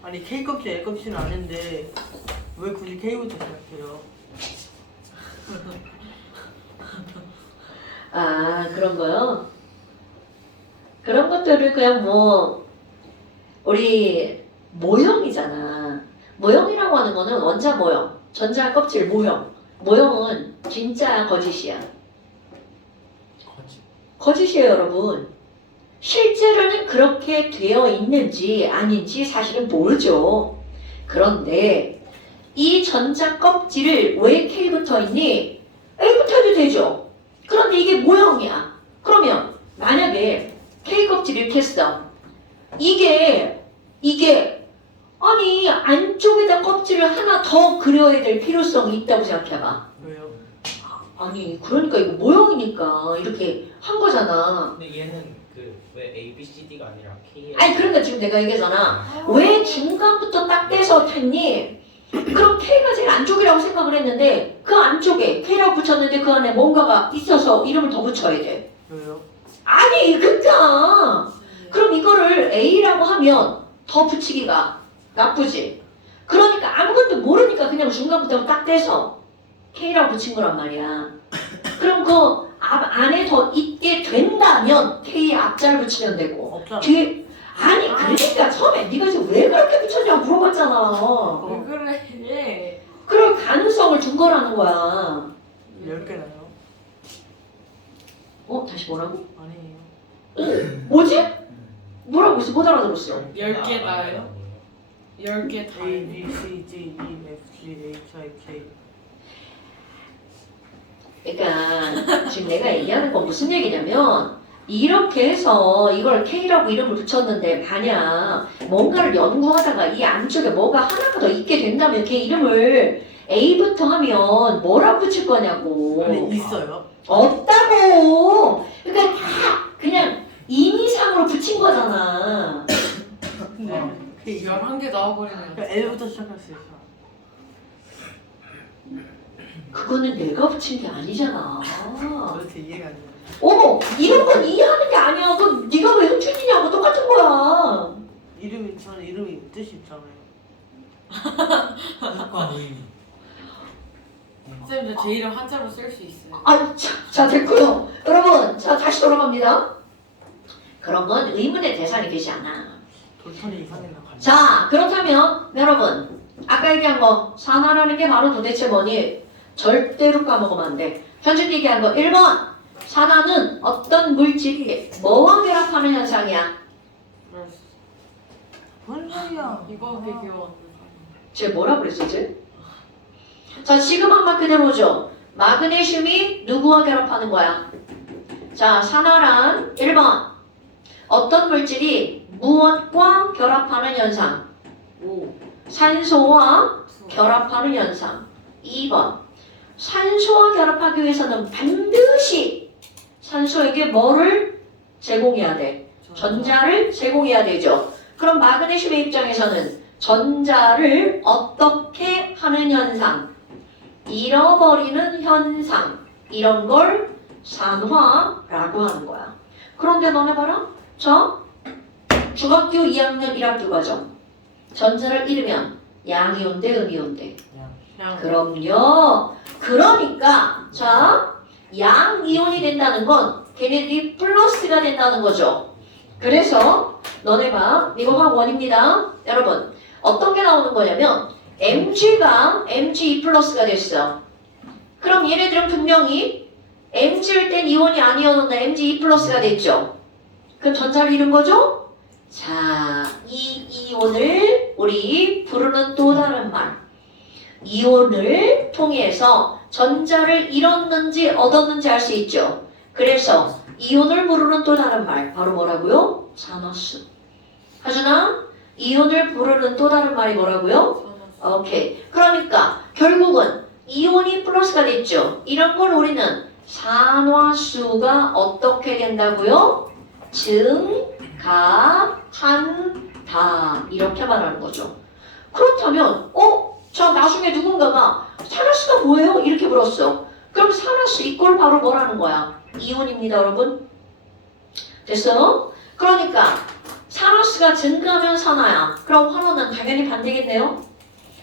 아니 K 껍질, L 껍질은 아는데 왜 굳이 K부터 시작해요? 그런 거요? 그런 것들을 그냥 우리 모형이잖아. 모형이라고 하는 거는 원자 모형, 전자 껍질 모형. 모형은 진짜야, 거짓이야? 거짓이에요, 여러분. 실제로는 그렇게 되어 있는지 아닌지 사실은 모르죠. 그런데 이 전자 껍질을 왜 K부터 있니? A부터 해도 되죠. 그런데 이게 모형이야. 그러면 만약에 K 껍질 이렇게 했어. 이게 아니 안쪽에다 껍질을 하나 더 그려야 될 필요성이 있다고 생각해봐. 왜요? 아니 그러니까 이거 모형이니까 이렇게 한 거잖아. 근데 얘는 왜 A, B, C, D가 아니라 K? 아니 그러니까 지금 내가 얘기하잖아. 왜 중간부터 딱 떼서 했니? 그럼 K가 제일 안쪽이라고 생각을 했는데 그 안쪽에 K라고 붙였는데 그 안에 뭔가가 있어서 이름을 더 붙여야 돼. 왜요? 아니 그니까 그럼 이거를 A라고 하면 더 붙이기가 나쁘지. 그러니까 아무것도 모르니까 그냥 중간부터 딱 떼서 K라고 붙인 거란 말이야. 그럼 그 안에 더 있게 된다면 K 앞자를 붙이면 되고 없잖아. 뒤에 아니 그러니까 처음에 네가 지금 왜 그렇게 붙였냐고 물어봤잖아. 왜 그래? 그럴 가능성을 둔 거라는 거야. 10개나요? 다시 뭐라고? 아니에요. 뭐지? 뭐라고 했어? 못 알아들었어. 10개 다예요? 10개 다. A, B, C, D, E, F, G, H, I, K. 그러니까 지금 내가 얘기하는 건 무슨 얘기냐면 이렇게 해서 이걸 K라고 이름을 붙였는데 만약 뭔가를 연구하다가 이 안쪽에 뭐가 하나가 더 있게 된다면 걔 이름을 A부터 하면 뭐라고 붙일 거냐고. 아니 있어요. 없다고. 그러니까 다 그냥 임의상으로 붙인 거잖아. 근데 K 11개 나와버리면 그러니까 L부터 시작할 수 있어. 그거는 내가 붙인 게 아니잖아. 도대체 이해가 안 돼. 어머, 이런 건 이해하는 게 아니야. 그 네가 왜 흥춘이냐고 똑같은 거야. 이름이 저는 이름이 뜻이 있잖아요. 뜻과 의미. 쌤, 저 제 이름 한자로 쓸 수 있어요. 아, 자 됐고요. 여러분, 자 다시 돌아갑니다. 그런 건 의문의 대상이 되지 않아. 돌턴이 이상했나 봐요. 자, 그렇다면 여러분, 아까 얘기한 거 산화라는 게 바로 도대체 뭐니? 절대로 까먹으면 안 돼. 현준 얘기한 거 1번. 산화는 어떤 물질이 뭐와 결합하는 현상이야? 그럴 수 있어요. 뭔 소리야? 이거 비교. 쟤 뭐라 그랬었지? 자, 지금 한 말 그대로죠. 마그네슘이 누구와 결합하는 거야? 자, 산화란 1번. 어떤 물질이 무엇과 결합하는 현상? 산소와 결합하는 현상. 2번. 산소와 결합하기 위해서는 반드시 산소에게 뭐를 제공해야 돼? 전자를 제공해야 되죠. 그럼 마그네슘의 입장에서는 전자를 어떻게 하는 현상? 잃어버리는 현상. 이런 걸 산화라고 하는 거야. 그런데 너네 봐라. 자, 중학교 2학년 1학기 과정. 전자를 잃으면 양이온 대 음이온 대. 그냥 그럼요. 그러니까 자, 양이온이 된다는 건 걔네들이 플러스가 된다는 거죠. 그래서 너네 봐. 이거 막 원입니다. 여러분, 어떤 게 나오는 거냐면 Mg가 Mg2 플러스가 됐어. 그럼 얘네들은 분명히 Mg일 땐 이온이 아니었는데 Mg2 플러스가 됐죠. 그럼 전자를 잃은 거죠? 자, 이 이온을 우리 부르는 또 다른 말. 이온을 통해서 전자를 잃었는지 얻었는지 알 수 있죠. 그래서 이온을 부르는 또 다른 말. 바로 뭐라고요? 산화수. 하준아, 이온을 부르는 또 다른 말이 뭐라고요? 오케이. 그러니까 결국은 이온이 플러스가 됐죠. 이런 걸 우리는 산화수가 어떻게 된다고요? 증가한다. 이렇게 말하는 거죠. 그렇다면 자 나중에 누군가가 산화수가 뭐예요? 이렇게 물었어. 그럼 산화수 이꼴 바로 뭐라는 거야? 이온입니다, 여러분. 됐어요? 그러니까 산화수가 증가하면 산화야. 그럼 환원은 당연히 반대겠네요.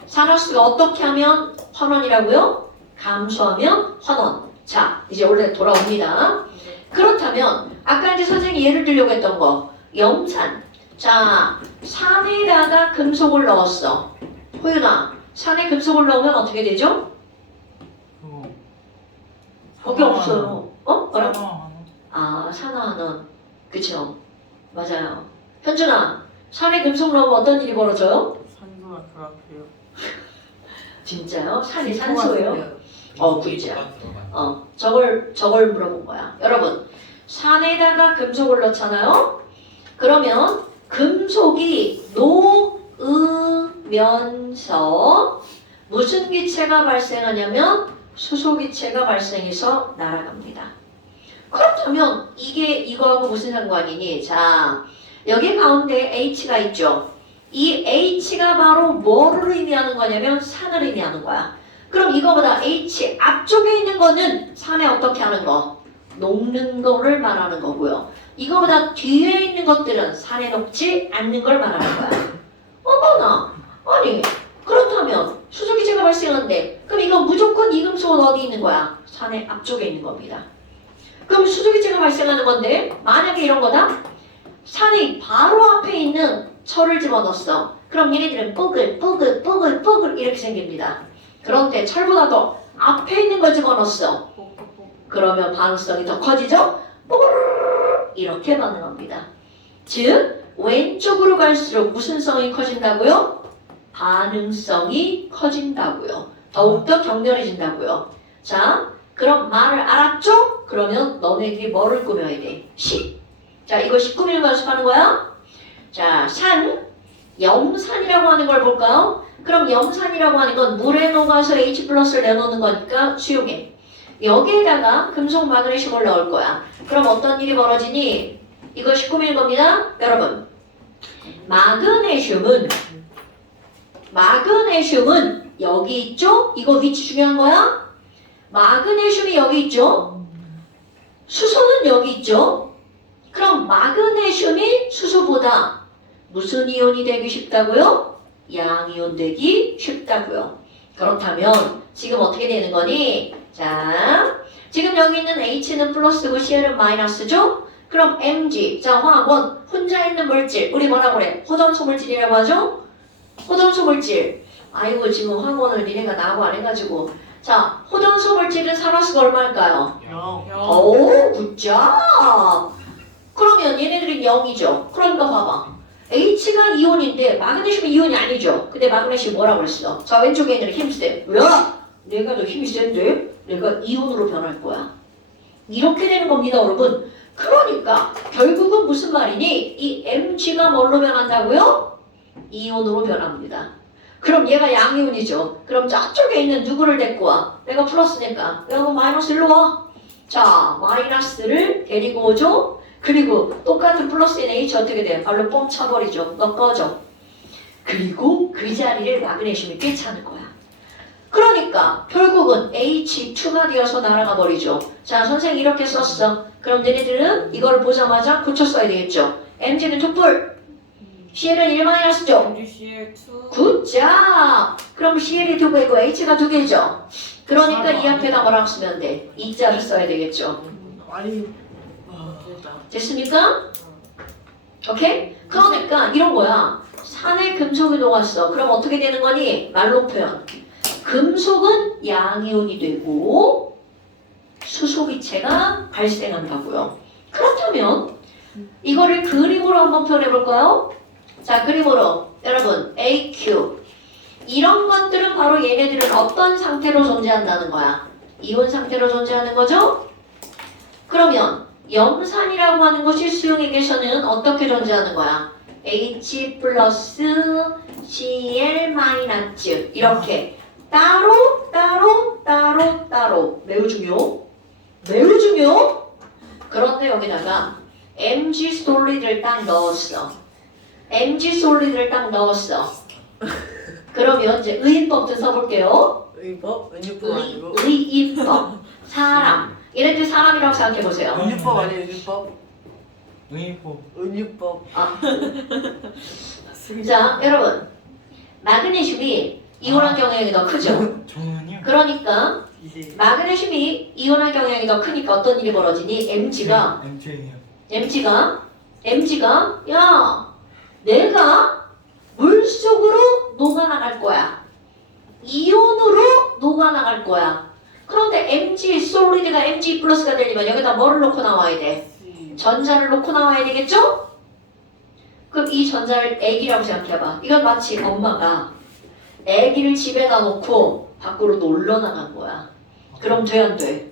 산화수가 어떻게 하면 환원이라고요? 감소하면 환원. 자, 이제 원래 돌아옵니다. 그렇다면 아까 이제 선생님이 예를 들려고 했던 거 염산. 자, 산에다가 금속을 넣었어. 호윤아, 산에 금속을 넣으면 어떻게 되죠? 거기 없어요. 뭐라고? 아, 산화하는. 그쵸? 맞아요. 현준아, 산에 금속 넣으면 어떤 일이 벌어져요? 산소가 결합해요. 진짜요? 산이 산소예요? 그죠. 들어가. 저걸 물어본 거야. 여러분, 산에다가 금속을 넣잖아요? 그러면 금속이 녹으면서 무슨 기체가 발생하냐면 수소기체가 발생해서 날아갑니다. 그렇다면 이거하고 무슨 상관이니? 자, 여기 가운데 H가 있죠? 이 H가 바로 뭐를 의미하는 거냐면 산을 의미하는 거야. 그럼 이거보다 H 앞쪽에 있는 거는 산에 어떻게 하는 거? 녹는 거를 말하는 거고요. 이거보다 뒤에 있는 것들은 산에 녹지 않는 걸 말하는 거야. 어머나, 아니 그렇다면 수소기체가 발생하는데 그럼 이건 무조건 이 금속은 어디 있는 거야? 산의 앞쪽에 있는 겁니다. 그럼 수소기체가 발생하는 건데 만약에 이런 거다? 산이 바로 앞에 있는 철을 집어넣었어. 그럼 얘네들은 뽀글 이렇게 생깁니다. 그런데 철보다 더 앞에 있는 걸 집어넣었어. 그러면 반응성이 더 커지죠? 뽀글 이렇게 반응합니다. 즉 왼쪽으로 갈수록 무슨 성이 커진다고요? 반응성이 커진다고요. 더욱더 격렬해진다고요. 자, 그럼 말을 알았죠? 그러면 너네들이 뭐를 꾸며야 돼? 식. 자, 이거 식 꾸미는 거 연습하는 거야. 자, 염산이라고 하는 걸 볼까요? 그럼 염산이라고 하는 건 물에 녹아서 H 플러스를 내놓는 거니까 수용해. 여기에다가 금속 마그네슘을 넣을 거야. 그럼 어떤 일이 벌어지니? 이거 식 꾸미는 겁니다. 여러분, 마그네슘은 여기 있죠? 이거 위치 중요한 거야. 마그네슘이 여기 있죠? 수소는 여기 있죠? 그럼 마그네슘이 수소보다 무슨 이온이 되기 쉽다고요? 양이온 되기 쉽다고요. 그렇다면 지금 어떻게 되는 거니? 자, 지금 여기 있는 H는 플러스고 Cl은 마이너스죠? 그럼 Mg, 자 화학원, 혼자 있는 물질, 우리 뭐라고 그래? 호전소 물질이라고 하죠? 호전소 물질. 아이고 지금 화학원을 니네가 나하고 안 해가지고. 자, 호전소 물질은 산화수가 얼마일까요? 오, 굿잡! 그러면 얘네들은 0이죠. 그러니까 봐봐. H가 이온인데 마그네슘이 이온이 아니죠. 근데 마그네슘이 뭐라고 그랬어? 자, 왼쪽에 있는 힘 세. 야! 내가 더 힘이 센데? 내가 이온으로 변할 거야. 이렇게 되는 겁니다, 여러분. 그러니까 결국은 무슨 말이니? 이 Mg가 뭘로 변한다고요? 이온으로 변합니다. 그럼 얘가 양이온이죠. 그럼 저쪽에 있는 누구를 데리고 와? 내가 플러스니까. 내가 뭐 마이너스 일로 와. 자, 마이너스를 데리고 오죠. 그리고 똑같은 플러스인 H 어떻게 돼요? 발로 뻥 차버리죠. 너 꺼져. 그리고 그 자리를 마그네슘이 꿰차는 거야. 그러니까 결국은 H2가 되어서 날아가 버리죠. 자, 선생님 이렇게 썼어. 그럼 너네들은 이거를 보자마자 고쳐 써야 되겠죠. Mg는 2뿔, Cl은 1-죠. MgCl2 굿잡! 그럼 Cl이 2개고 H가 2개죠. 그러니까 이 앞에다 뭐라고 쓰면 돼? 2자를 써야 되겠죠. 아니 됐습니까? 오케이? 그러니까 이런 거야. 산에 금속이 녹았어. 그럼 어떻게 되는 거니? 말로 표현. 금속은 양이온이 되고 수소기체가 발생한다고요. 그렇다면 이거를 그림으로 한번 표현해 볼까요? 자, 그림으로 여러분 AQ 이런 것들은 바로 얘네들은 어떤 상태로 존재한다는 거야? 이온 상태로 존재하는 거죠? 그러면 염산이라고 하는 것이 수용액에서는 어떻게 존재하는 거야? H 플러스 Cl 마이너스 이렇게 따로 매우 중요. 그런데 여기다가 Mg 솔리드를 딱 넣었어. 그러면 이제 의인법도 써볼게요. 의법? 은유법 아니고 의인법. 사람. 얘네들 사람이라고 생각해 보세요. 은유법 아니에요 은유법? 응이포. 은유법 자, 여러분. 마그네슘이 이온화 경향이 더 크죠? 정은이요? 그러니까 이제 마그네슘이 이온화 경향이 더 크니까 어떤 일이 벌어지니? MG가 야, 내가 물속으로 녹아나갈 거야. 이온으로 녹아나갈 거야. 그런데 Mg 솔리드가 Mg 플러스가 되려면 여기다 뭐를 놓고 나와야 돼? 전자를 놓고 나와야 되겠죠? 그럼 이 전자를 애기라고 생각해봐. 이건 마치 엄마가 애기를 집에다 놓고 밖으로 놀러 나간 거야. 그럼 돼, 안 돼?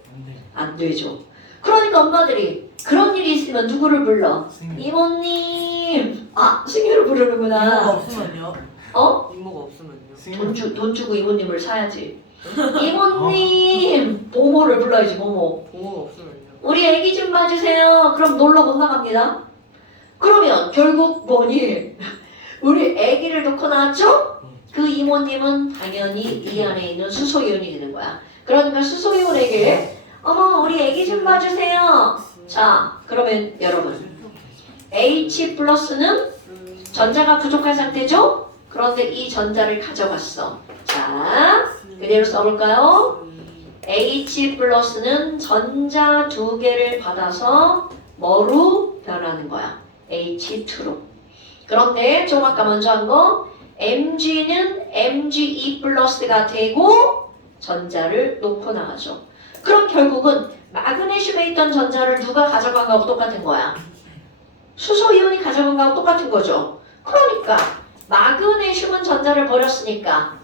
안 되죠. 그러니까 엄마들이 그런 일이 있으면 누구를 불러? 이모님! 아, 승유를 이모가 부르는구나. 없으면요? 어? 이모가 없으면요? 돈 주고 이모님을 사야지. 이모님! 모모를 불러야지, 모모. 부모가 없으면요? 우리 애기 좀 봐주세요. 그럼 놀러 못 나갑니다. 그러면 결국 뭐니? 우리 애기를 놓고 나왔죠? 그 이모님은 당연히 이 안에 있는 수소이온이 되는 거야. 그러니까 수소이온에게 어머 우리 애기 좀 봐주세요. 자, 그러면 여러분 H 플러스는 전자가 부족한 상태죠? 그런데 이 전자를 가져갔어. 자, 그대로 써볼까요? H 플러스는 전자 2개를 받아서 뭐로 변하는 거야? H2로. 그런데 좀 아까 먼저 한 거 Mg는 Mge 플러스가 되고 전자를 놓고 나가죠. 그럼 결국은 마그네슘에 있던 전자를 누가 가져간 거하고 똑같은 거야? 수소이온이 가져간 거하고 똑같은 거죠. 그러니까 마그네슘은 전자를 버렸으니까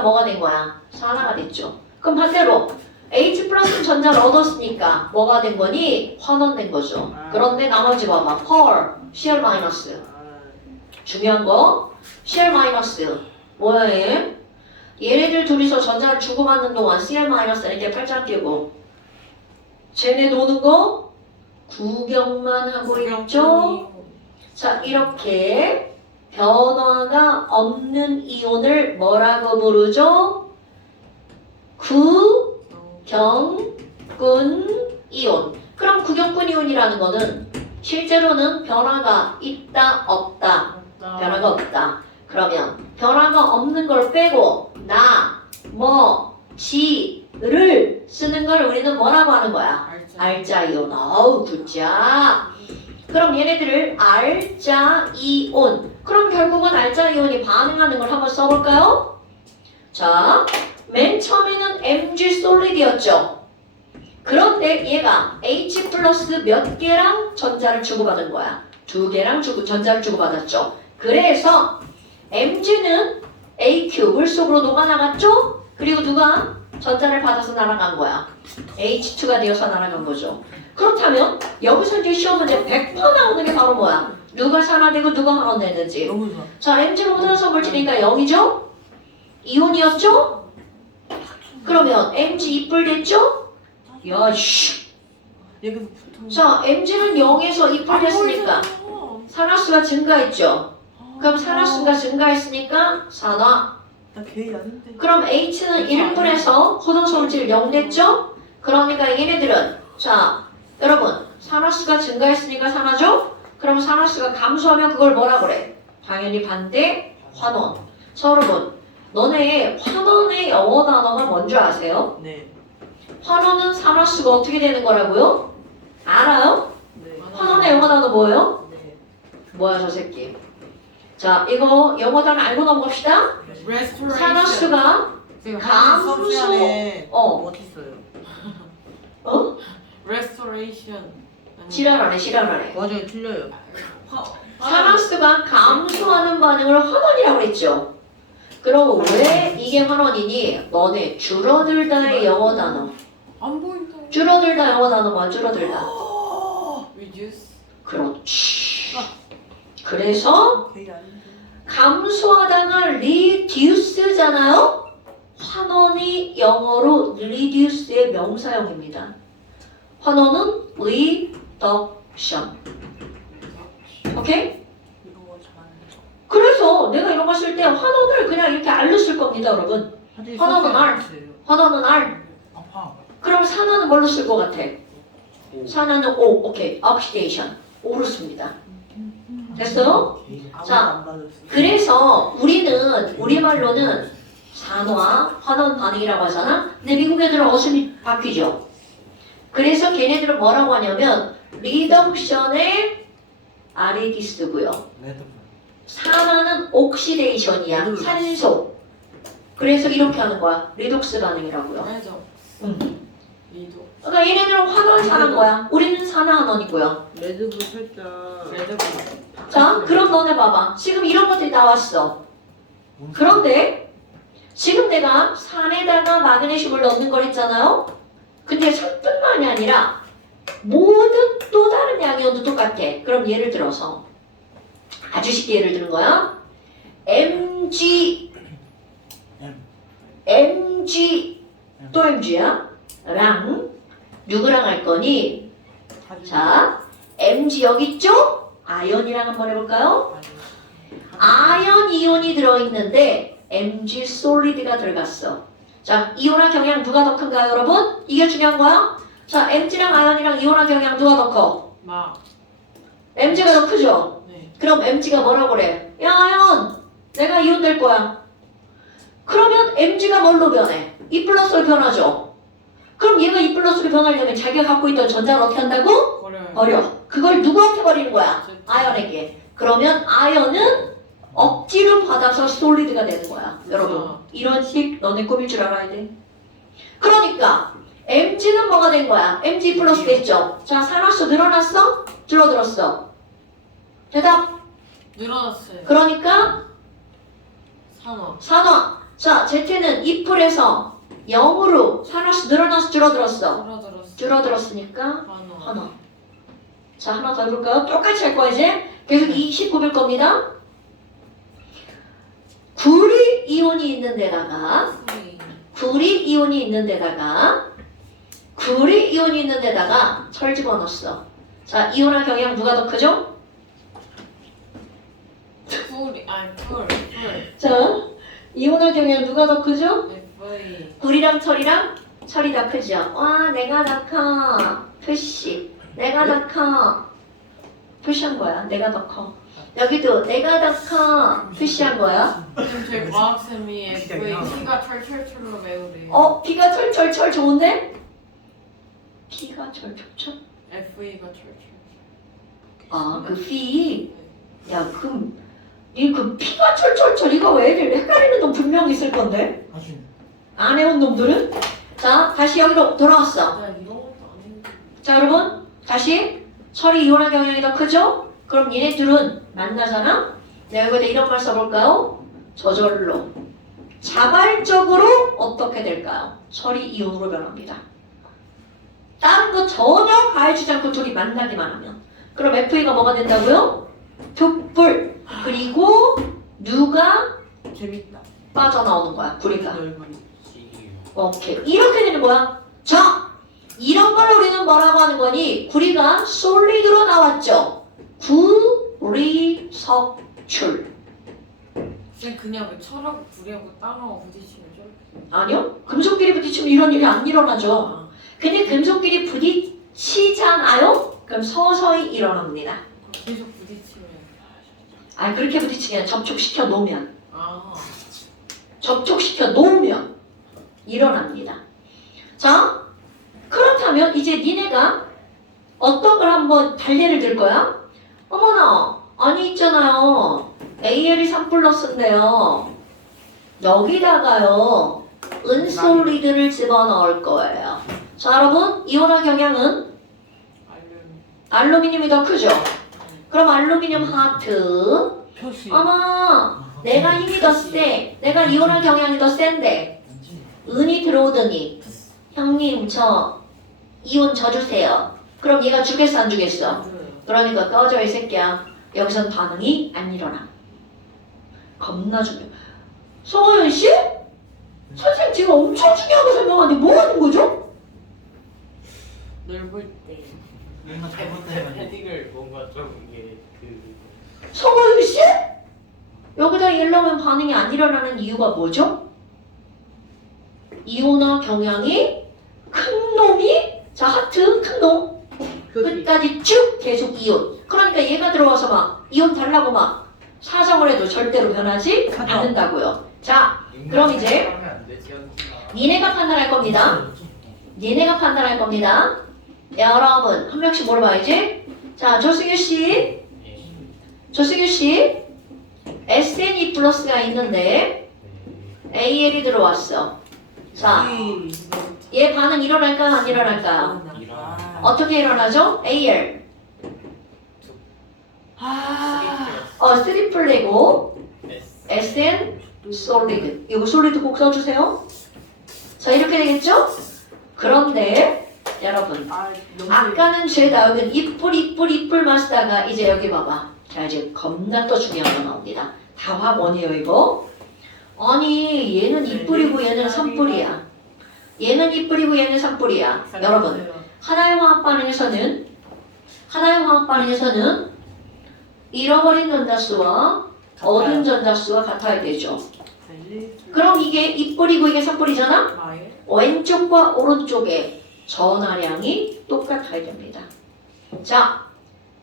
뭐가 된 거야? 산화가 됐죠. 그럼 반대로 H 플러스 전자를 얻었으니까 뭐가 된 거니? 환원된 거죠. 그런데 나머지 봐봐. 펄, Cl 마이너스. 중요한 거 Cl 마이너스. 뭐야 얘? 얘네들 둘이서 전자를 주고받는 동안 Cl 마이너스 이렇게 팔짱 끼고 쟤네 노는 거 구경만 하고 있죠? 자, 이렇게 변화가 없는 이온을 뭐라고 부르죠? 구경꾼 이온. 그럼 구경꾼 이온이라는 거는 실제로는 변화가 있다 없다. 변화가 없다. 그러면 변화가 없는 걸 빼고 나, 뭐, 지를 쓰는 걸 우리는 뭐라고 하는 거야? 알자 이온. 어우 굿자. 그럼 얘네들을 알자 이온. 그럼 결국은 알자 이온이 반응하는 걸 한번 써볼까요? 자, 맨 처음에는 Mg 솔리드였죠. 그런데 얘가 H 플러스 몇 개랑 전자를 주고받은 거야? 2개랑 전자를 주고받았죠. 그래서 Mg는 AQ 물속으로 녹아나갔죠? 그리고 누가 전자를 받아서 날아간 거야? H2가 되어서 날아간 거죠. 그렇다면 여기서 이제 시험 문제 100% 나오는 게 바로 뭐야? 누가 산화되고 누가 환원되는지. 너무 좋아. 자, Mg는 모든 물질이니까 0이죠? 이온이었죠? 그러면 Mg 이뿔 됐죠? 야, 씨. 여기서 붙어. 자, Mg는 0에서 이뿔 됐으니까 산화수가 증가했죠? 그럼 산화수가 증가했으니까 산화. 나 게이 아닌데. 그럼 H는 1분에서 호동성질 0 됐죠? 그러니까 얘네들은 자 여러분 산화수가 증가했으니까 산화죠? 그럼 산화수가 감소하면 그걸 뭐라 그래? 당연히 반대 환원. 자 여러분 너네 환원의 영어 단어가 뭔지 아세요? 네. 환원은 산화수가 어떻게 되는 거라고요? 알아요? 네. 환원의 영어 단어 뭐예요? 네. 뭐야 저 새끼. 자 이거 영어 단어 알고 넘어갑시다. Restoration. 산화수가 감소. 수업 시간에 어. 어딨어요? 어? Restoration. 지랄하네 지랄하네. 과정이 틀려요. 산화수가 감소하는 반응을 환원이라고 그랬죠. 그럼 왜 이게 환원이니? 너네 줄어들다의 영어 단어. 안 보인다. 줄어들다 영어 단어 뭐 줄어들다. Reduce. 그렇지. 그래서 게이 아닌데. 감소하다가 reduce잖아요. 환원이 영어로 reduce의 명사형입니다. 환원은 reduction. 오케이? 이런 거 잘하는 거. 그래서 내가 이런 거 쓸 때 환원을 그냥 이렇게 R로 쓸 겁니다, 여러분. 사실 환원은 수업 R. 시간에 환원은 R. 아파. 그럼 산화는 뭘로 쓸 것 같아? 산화는 O. 오케이. oxidation. O로 씁니다. 됐어요? 아무도 자, 안 받았어. 그래서 우리는 우리말로는 산화, 환원 반응이라고 하잖아. 근데 미국 애들은 어순이 바뀌죠. 그래서 걔네들은 뭐라고 하냐면 리덕션의 R이 쓰고요. 레드불. 산화는 옥시데이션이야. 산소. 그래서 이렇게 하는 거야. 리독스 반응이라고요. 맞아. 응. 리도. 그러니까 얘네들은 환원 사는 거야. 우리는 산화 환원이고요. 레드불 살짝. 레드불. 자, 그럼 너네 봐봐. 지금 이런 것들이 나왔어. 그런데 지금 내가 산에다가 마그네슘을 넣는 걸 했잖아요. 근데 산뿐만이 아니라 모든 또 다른 양이온도 똑같아. 그럼 예를 들어서 아주 쉽게 예를 드는 거야. MG 또 MG야. 랑 누구랑 할 거니? 자, MG 여기 있죠? 아연이랑 한번 해볼까요? 아연 이온이 들어있는데 Mg 솔리드가 들어갔어. 자, 이온화 경향 누가 더 큰가요, 여러분? 이게 중요한 거야. 자, Mg랑 아연이랑 이온화 경향 누가 더 커? 마. Mg가 더 크죠? 네. 그럼 Mg가 뭐라고 그래? 야, 아연! 내가 이온 될 거야. 그러면 Mg가 뭘로 변해? E 플러스로 변하죠? 그럼 얘가 E 플러스로 변하려면 자기가 갖고 있던 전자를 어떻게 한다고? 버려요. 버려. 그걸 누구한테 버리는 거야? 아연에게. 그러면 아연은 억지로 받아서 솔리드가 되는 거야. 여러분 이런 식 너네 꾸밀 줄 알아야 돼. 그러니까 Mg는 뭐가 된 거야? Mg 플러스 됐죠? 자, 산화수 늘어났어? 줄어들었어? 대답. 늘어났어요. 그러니까 산화. 산화. 자, Z는 2풀에서 0으로 산화수 늘어났어? 줄어들었어? 줄어들었어. 줄어들었으니까 산화. 하나. 자, 하나 더 해볼까요? 똑같이 할 거야 이제. 계속 29일 겁니다. 구리 이온이 있는 데다가 구리 이온이 있는 데다가 철 집어넣었어. 자, 이온화 경향 누가 더 크죠? 풀. 자, 이온화 경향 누가 더 크죠? F. 저희 구리랑 철이 다 크죠? 와, 내가 더 커. 표시. 내가 더 커. 표시한 거야. 내가 더 커. 여기도 내가 더 커. 표시한 거야. 지금 저희 과학쌤이 FA T가 철철철로 외우래요. 피가 철철철 좋은데? 피가 철철철? FA가 철철. 아, 그 피. 야, 그럼 그 피가 철철철 이거 왜 애들 헷갈리는 놈 분명히 있을 건데? 아주 안 해온 놈들은? 자, 다시 여기로 돌아왔어. 나 이런 것도 아닌데. 자, 여러분, 다시 철이 이온화 경향이 더 크죠? 그럼 얘네 둘은 만나잖아? 내가 여기다 이런 말 써볼까요? 저절로 자발적으로 어떻게 될까요? 철이 이온으로 변합니다. 다른 거 전혀 가해주지 않고 둘이 만나기만 하면. 그럼 FA가 뭐가 된다고요? 툭불. 그리고 누가 재밌다. 빠져나오는 거야? 구리가. 얼굴이. CU. 오케이. 이렇게 되는 거야. 자, 이런 걸 우리는 뭐라고 하는 거니? 구리가 솔리드로 나왔죠. 구리석출. 쌤 그냥 왜 철하고 불이하고 땅하고 부딪히면 저렇게. 아니요. 금속끼리 부딪히면 이런 일이 안 일어나죠. 아, 근데 금속끼리 부딪히잖아요? 그럼 서서히 일어납니다. 계속 부딪히면. 아, 그렇게 부딪히면 접촉시켜 놓으면. 아. 접촉시켜 놓으면 일어납니다. 자, 그렇다면 이제 니네가 어떤 걸 한번 달례를 들 거야? 어머나, 아니 있잖아요. AL이 3 플러스인데요. 여기다가요. 은솔리드를 집어넣을 거예요. 자, 여러분, 이온화 경향은 알루미늄이 더 크죠? 그럼 알루미늄 하트. 표시. 어머, 내가 힘이 더 세. 내가 이온화 경향이 더 센데. 은이 들어오더니 형님 저 이온 져주세요. 그럼 얘가 주겠어 안 주겠어? 그러니까 꺼져 이 새끼야. 여기선 반응이 안 일어나. 겁나 중요해. 송하연 씨? 선생님 지금 엄청 중요하게 설명하는데 뭐 하는 거죠? 넓을 때. 뭔가 잘못되면 헤딩을 뭔가 좀 이게 송하연 씨? 여기다 일러면 반응이 안 일어나는 이유가 뭐죠? 이온화 경향이 큰 놈이 자 하트 큰 놈 끝까지 쭉 계속 이온. 그러니까 얘가 들어와서 막 이온 달라고 막 사정을 해도 절대로 변하지 않는다고요. 자, 그럼 이제 하면 안 되지 않나? 니네가 판단할 겁니다. 니네가 판단할 겁니다. 여러분 한 명씩 물어봐야지. 자, 조승유 씨, 예. 조승유 씨, SNE 플러스가 있는데 네. AL이 들어왔어. 자, 얘 반응 일어날까요? 안 일어날까요? 일어나. 어떻게 일어나죠? AL. 아. 3 플레고 S. SN 솔리드. 이거 솔리드 꼭 써주세요. 자, 이렇게 되겠죠? 그런데 여러분, 아까는 죄다 여기 이뿔 마시다가 이제 여기 봐봐. 자, 이제 겁나 또 중요한 거 나옵니다. 다화원이에요 이거. 아니 얘는 이뿔이고 얘는 산뿔이야. 얘는 이뿔이고 얘는 산뿔이야. 여러분, 하나의 화학 반응에서는 잃어버린 전자수와 얻은 전자수가 같아야 되죠. 그럼 이게 이뿔이고 이게 산뿔이잖아? 왼쪽과 오른쪽의 전하량이 똑같아야 됩니다. 자,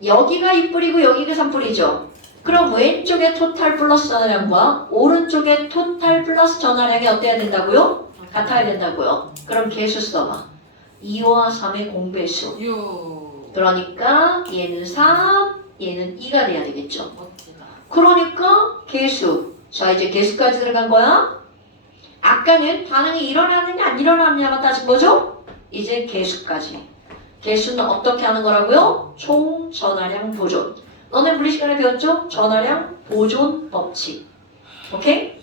여기가 이뿔이고 여기가 산뿔이죠. 그럼 왼쪽의 토탈 플러스 전하량과 오른쪽의 토탈 플러스 전하량이 어때야 된다고요? 같아야 된다고요. 그럼 개수 써봐. 2와 3의 공배수. 6. 그러니까 얘는 3, 얘는 2가 돼야 되겠죠. 멋지다. 그러니까 개수. 자, 이제 개수까지 들어간 거야. 아까는 반응이 일어나느냐 안 일어나느냐만 따진 거죠? 이제 개수까지. 개수는 어떻게 하는 거라고요? 총 전하량 보존. 너네 물리 시간에 배웠죠? 전하량 보존 법칙. 오케이?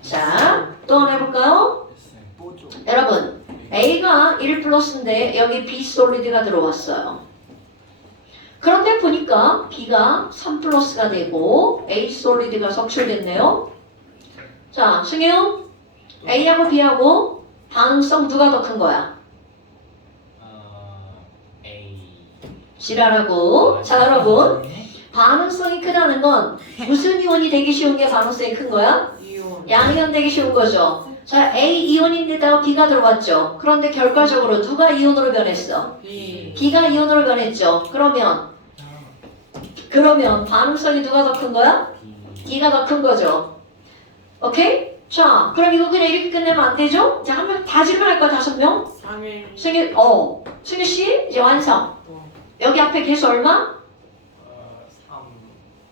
자, 또 하나 해볼까요? 여러분, A가 1 플러스인데 여기 B 솔리드가 들어왔어요. 그런데 보니까 B가 3 플러스가 되고 A 솔리드가 석출됐네요. 자, 승유, A하고 B하고 반응성 누가 더 큰 거야? A. 지랄하고. 자, 여러분, 반응성이 크다는 건 무슨 이온이 되기 쉬운 게 반응성이 큰 거야? 이온. 양이온 되기 쉬운 거죠. 자, A 이온인데다가 B가 들어왔죠. 그런데 결과적으로 누가 이온으로 변했어? B. B가 이온으로 변했죠. 그러면 반응성이 누가 더 큰 거야? B. B가 더 큰 거죠. 오케이? 자, 그럼 이거 그냥 이렇게 끝내면 안 되죠? 자, 한 명 다 질문할 거야, 5명? 3일. 승희 씨, 이제 완성. 여기 앞에 개수 얼마? 3.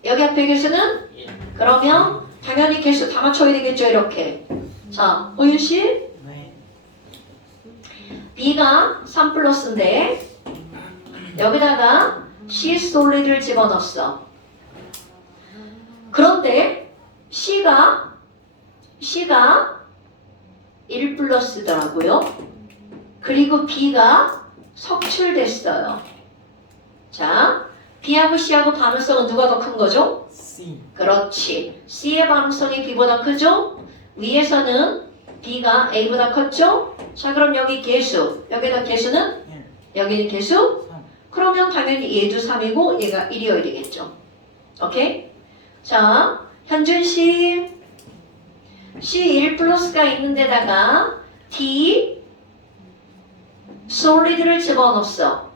여기 앞에 개수는? 1. 그러면 당연히 개수 다 맞춰야 되겠죠, 이렇게. 자, 오윤 씨, 네. B가 3 플러스인데 여기다가 C 솔리드를 집어넣었어. 그런데 C가 1 플러스더라고요. 그리고 B가 석출됐어요. 자, B하고 C하고 반응성은 누가 더 큰 거죠? C. 그렇지. C의 반응성이 B보다 크죠? 위에서는 B가 A보다 컸죠? 자, 그럼 여기 개수. 여기다 개수는? 1. 여기는 개수? 3. 그러면 당연히 얘도 3이고 얘가 1이어야 되겠죠. 오케이? 자, 현준 씨. C1 플러스가 있는 데다가 D 솔리드를 집어넣었어.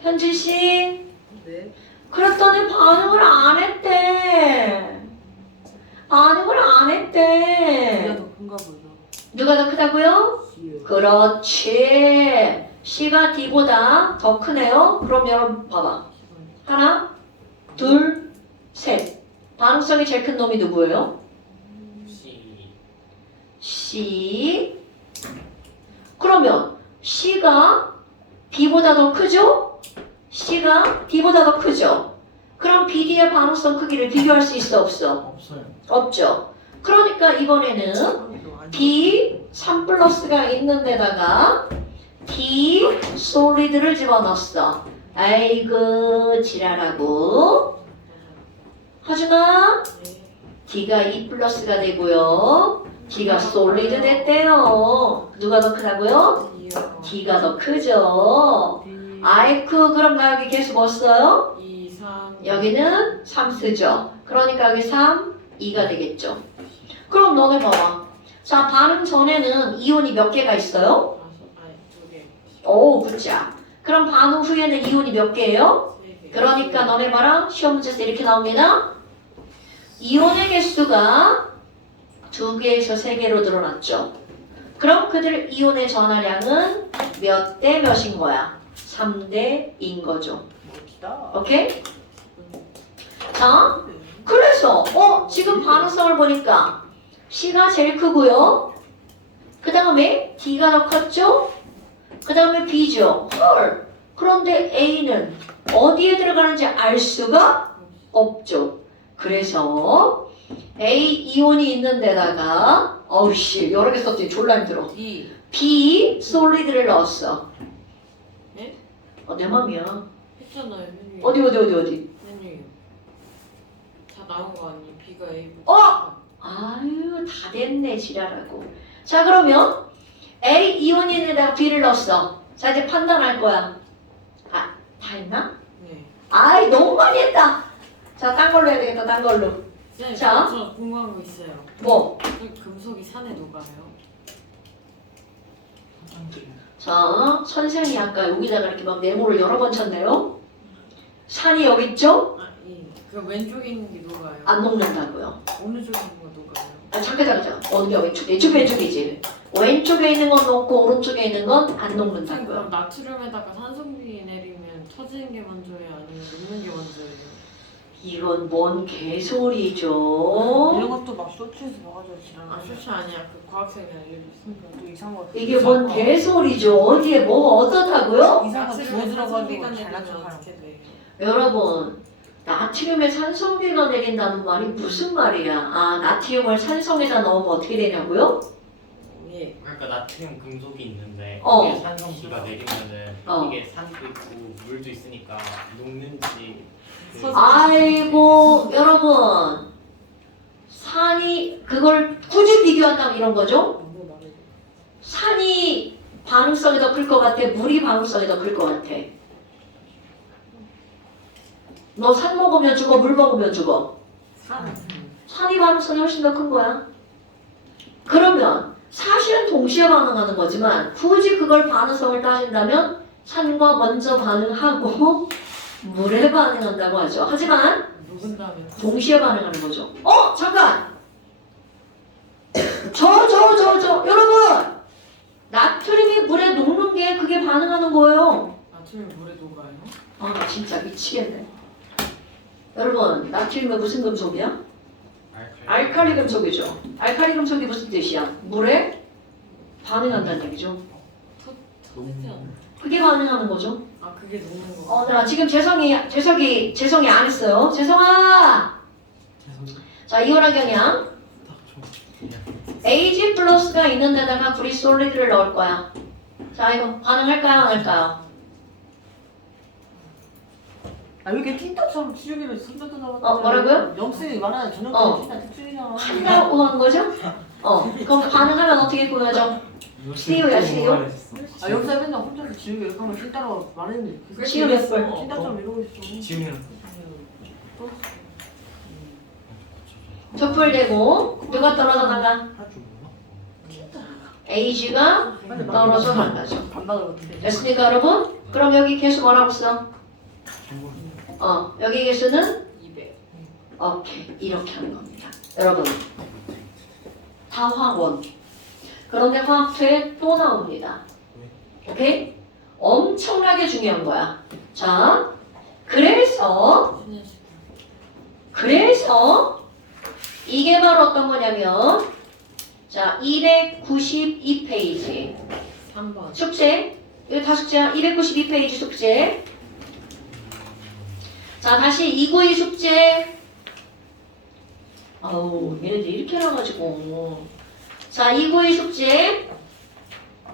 현준 씨. 네. 그랬더니 반응을 안 했대. 반응을 안 했대. 더 큰가 보죠. 누가 더 크다고요? C요. 그렇지. C가 D보다 더 크네요. 그럼 여러분 봐봐. 하나, 둘, 셋. 반응성이 제일 큰 놈이 누구예요? C. C. 그러면 C가 B보다 더 크죠? C가 D보다 더 크죠? 그럼 BD의 반응성 크기를 비교할 수 있어 없어? 없어요. 없죠. 그러니까 이번에는 B 3 플러스가 있는 데다가 D 솔리드를 집어넣었어. 아이고 지랄하고. 하준아, D가 2 플러스가 되고요. D가 솔리드 됐대요. 누가 더 크다고요? D가 더 크죠. 아이쿠, 그럼 나 여기 계속 뭐 써요? 2, 3. 여기는 3 쓰죠. 그러니까 여기 3, 2가 되겠죠. 그럼 너네 봐봐. 자, 반응 전에는 이온이 몇 개가 있어요? 2개. 오, 굿자. 그럼 반응 후에는 이온이 몇 개예요? 3개. 그러니까 너네 봐라. 시험 문제에서 이렇게 나옵니다. 이온의 개수가 2개에서 3개로 늘어났죠. 그럼 그들 이온의 전하량은 몇 대 몇인 거야? 3대인 거죠. 멋지다. 오케이? 자, 그래서 지금 반응성을 보니까 C가 제일 크고요. 그 다음에 D가 더 컸죠? 그 다음에 B죠. 헐. 그런데 A는 어디에 들어가는지 알 수가 없죠. 그래서 A 이온이 있는 데다가 어우씨 여러 개 썼더니 졸라 힘들어. D. B 솔리드를 넣었어. 네? 내 맘이야. 했잖아요. 메뉴. 어디? 메뉴. 다 나온 거 아니? B가 A. 아유 다 됐네 지랄하고. 자 그러면 A 이온인에다가 B를 넣었어. 자 이제 판단할 거야. 다 했나? 네. 아이 너무 많이 했다. 자 딴 걸로 해야 되겠다. 딴 걸로. 쌤, 자. 저 궁금한 거 있어요. 뭐? 금속이 산에 녹아요? 자 선생이 아까 여기다가 이렇게 막 네모를 여러 번 쳤네요. 산이 여기 있죠? 아, 그 왼쪽에 있는 게 녹아요. 안 녹는다고요. 어느 쪽에 있는 거 녹아요? 잠깐. 어디가 왼쪽이지. 왼쪽에 있는 건 녹고 오른쪽에 있는 건 안 쌤, 녹는다고요. 그럼 나트륨에다가 산성비 내리면 터지는 게 먼저예요? 아니면 녹는 게 먼저예요? 이건 뭔 이런 개소리죠? 것도 막 쇼츠에서 봐가지고 지랄. 아, 쇼츠 아니야. 그 과학생이 알려줬어. 또 이상한 거. 이게 뭔 개소리죠? 어디에 뭐가 어떻다고요? 이상한 거 주워 들어가지고 산성비가 잘난 내리면 척하는. 어떻게 돼요? 여러분, 나트륨에 산성비가 내린다는 말이 무슨 말이야? 아, 나트륨을 산성에다 넣으면 어떻게 되냐고요? 예. 그러니까 나트륨 금속이 있는데 어. 이게 산성비가 내리면은 이게 산도 있고 물도 있으니까 녹는지 아이고, 여러분. 산이, 그걸 굳이 비교한다면 이런 거죠? 산이 반응성이 더 클 것 같아? 물이 반응성이 더 클 것 같아? 너 산 먹으면 죽어, 물 먹으면 죽어? 산. 산이 반응성이 훨씬 더 큰 거야. 그러면 사실은 동시에 반응하는 거지만 굳이 그걸 반응성을 따진다면 산과 먼저 반응하고 물에 반응한다고 하죠. 하지만 녹은 다음에 동시에 반응하는 거죠. 잠깐! 여러분! 나트륨이 물에 녹는 게 그게 반응하는 거예요. 나트륨이 물에 녹아요? 나 진짜 미치겠네. 여러분, 나트륨은 무슨 금속이야? 알칼리 금속이죠. 알칼리 금속이 무슨 뜻이야? 물에 반응한다는 얘기죠. 토트는 그게 반응하는 거죠. 그게 녹는 거. 나 지금 재성이 안 했어요. 재성아! 자, 이온화경량. Ag 플러스가 있는 데다가 그리솔리드를 넣을 거야. 자, 이거 반응할까요? 안 할까요? 왜 이렇게 틴터처럼 치우기를 손잡고 나왔다. 뭐라고요? 영생이 말하는 어. 전형적인 틴터 특징이잖아. 한다고 한 거죠? 그럼 반응하면 어떻게 꾸며져? CU야, CU. 영생 맨날 혼자서 지우개 이렇게 하면 틴터라고 말했는데. CU 몇 번? 틴터처럼 이러고 있어. 지우개는 적불되고 누가 떨어져 나가? Ag가 떨어져 나가죠. 반박을 못해. 됐습니까, 여러분? 그럼 여기 개수 뭐라고 써? 여기 개수는 200. 오케이, 이렇게 하는 겁니다. 여러분, 다화원. 그런데 화학투에 또 나옵니다. 오케이? 엄청나게 중요한 거야. 자, 그래서 이게 바로 어떤 거냐면, 자, 292페이지 3번. 숙제. 이거 다 숙제야. 292페이지 숙제. 자, 다시 292 숙제. 얘네들 이렇게 나가지고. 자, 292 숙제.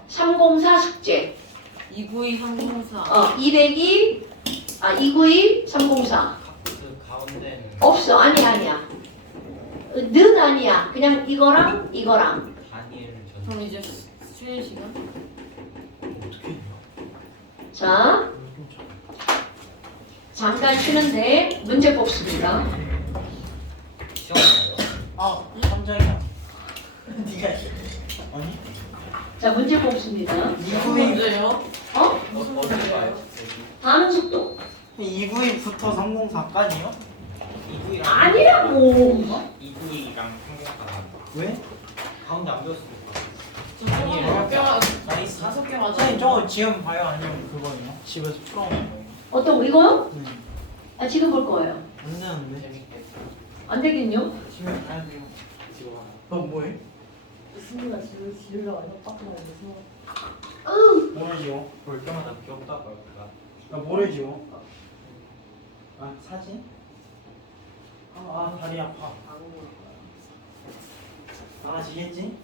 304 숙제. 292, 304. 292, 304. 그 가운데는 없어. 아니야. 는 아니야. 그냥 이거랑. 단일 전 그럼 이제 쉬는 시간? 자, 잠깐 쉬는데 문제 뽑습니다. 시원해요. 삼장이야. 네가 해. 아니? 자, 문제 뽑습니다. 문제요? 어디 가요? 반응 속도. 292부터 304까지요? 2구이랑 아니라고. 2구이랑 평균가 왜? 가운데 안 배웠을 때 몇 개, 나이스. 5개 맞아. 선생님 저거 지금 봐요? 아니면 그거예요? 집에서 풀어오는 거예요? 어떤 거 이거요? 네. 지금 볼 거예요. 안 되는데? 재밌게 안 되겠요? 집에 가야 돼요. 지금 뭐해? 승리가 지우려고 해서 빡빡하게 돼서. 뭐를 지워? 볼 때마다 귀엽다고 할까? 뭐를 지워? 사진? 다리 아파. 나아지겠지?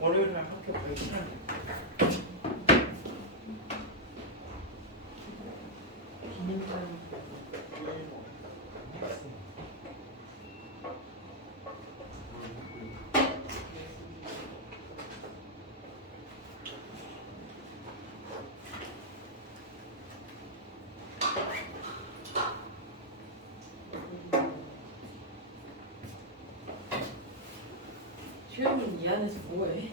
월요일날 학교 가기 싫은데. 수현님 이 안에서 뭐해?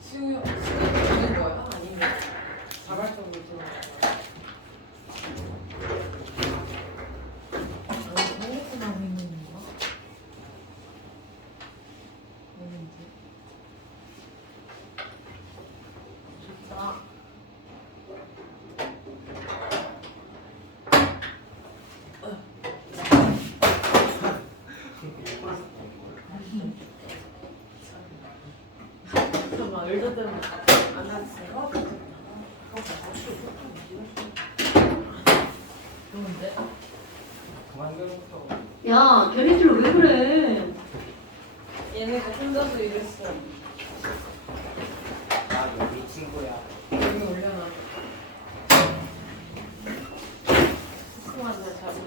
수영 되는 거야? 아니면 자발적으로 들어가는 거야? 아니, 생각보다 하고 있는 건가? 뭐는지. 좋다. 잠깐만, 의자대로 안 하세요? 좋은데? 그만 그부터 야, 걔네들 왜 그래? 얘네가 혼자서 이랬어. 나 우리 친구야. 여기 올려놔. 스승한테 자주.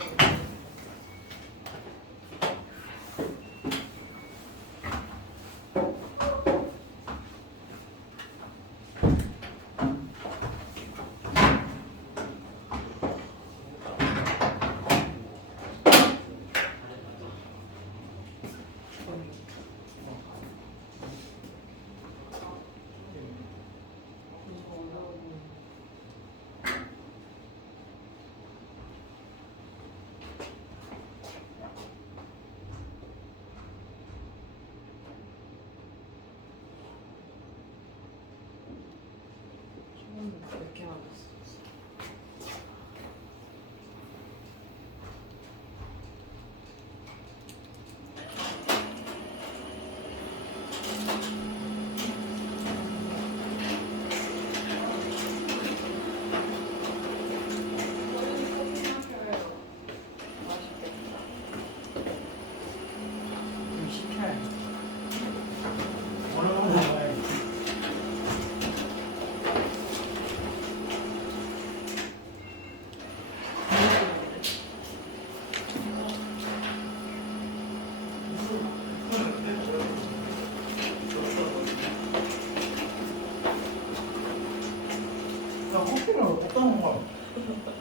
슈팅을 어떤 걸?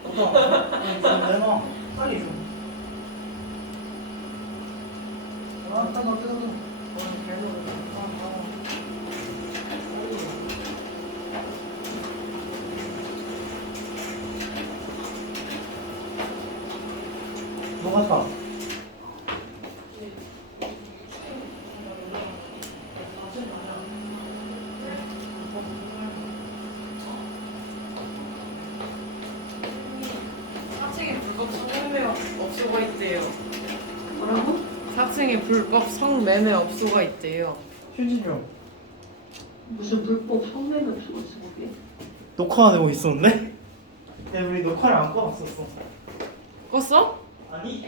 어떤? 내놔. 빨리 줘. 아, 뜯어. 녹았다. 사층에 불법 성매매 업소가 있대요. 뭐라고? 4층에 불법 성매매 업소가 있대요. 휴지 좀. 무슨 불법 성매매 없어 그게? 녹화되고 있었는데? 야, 우리 녹화를 안 꺼봤었어. 껐어? 아니,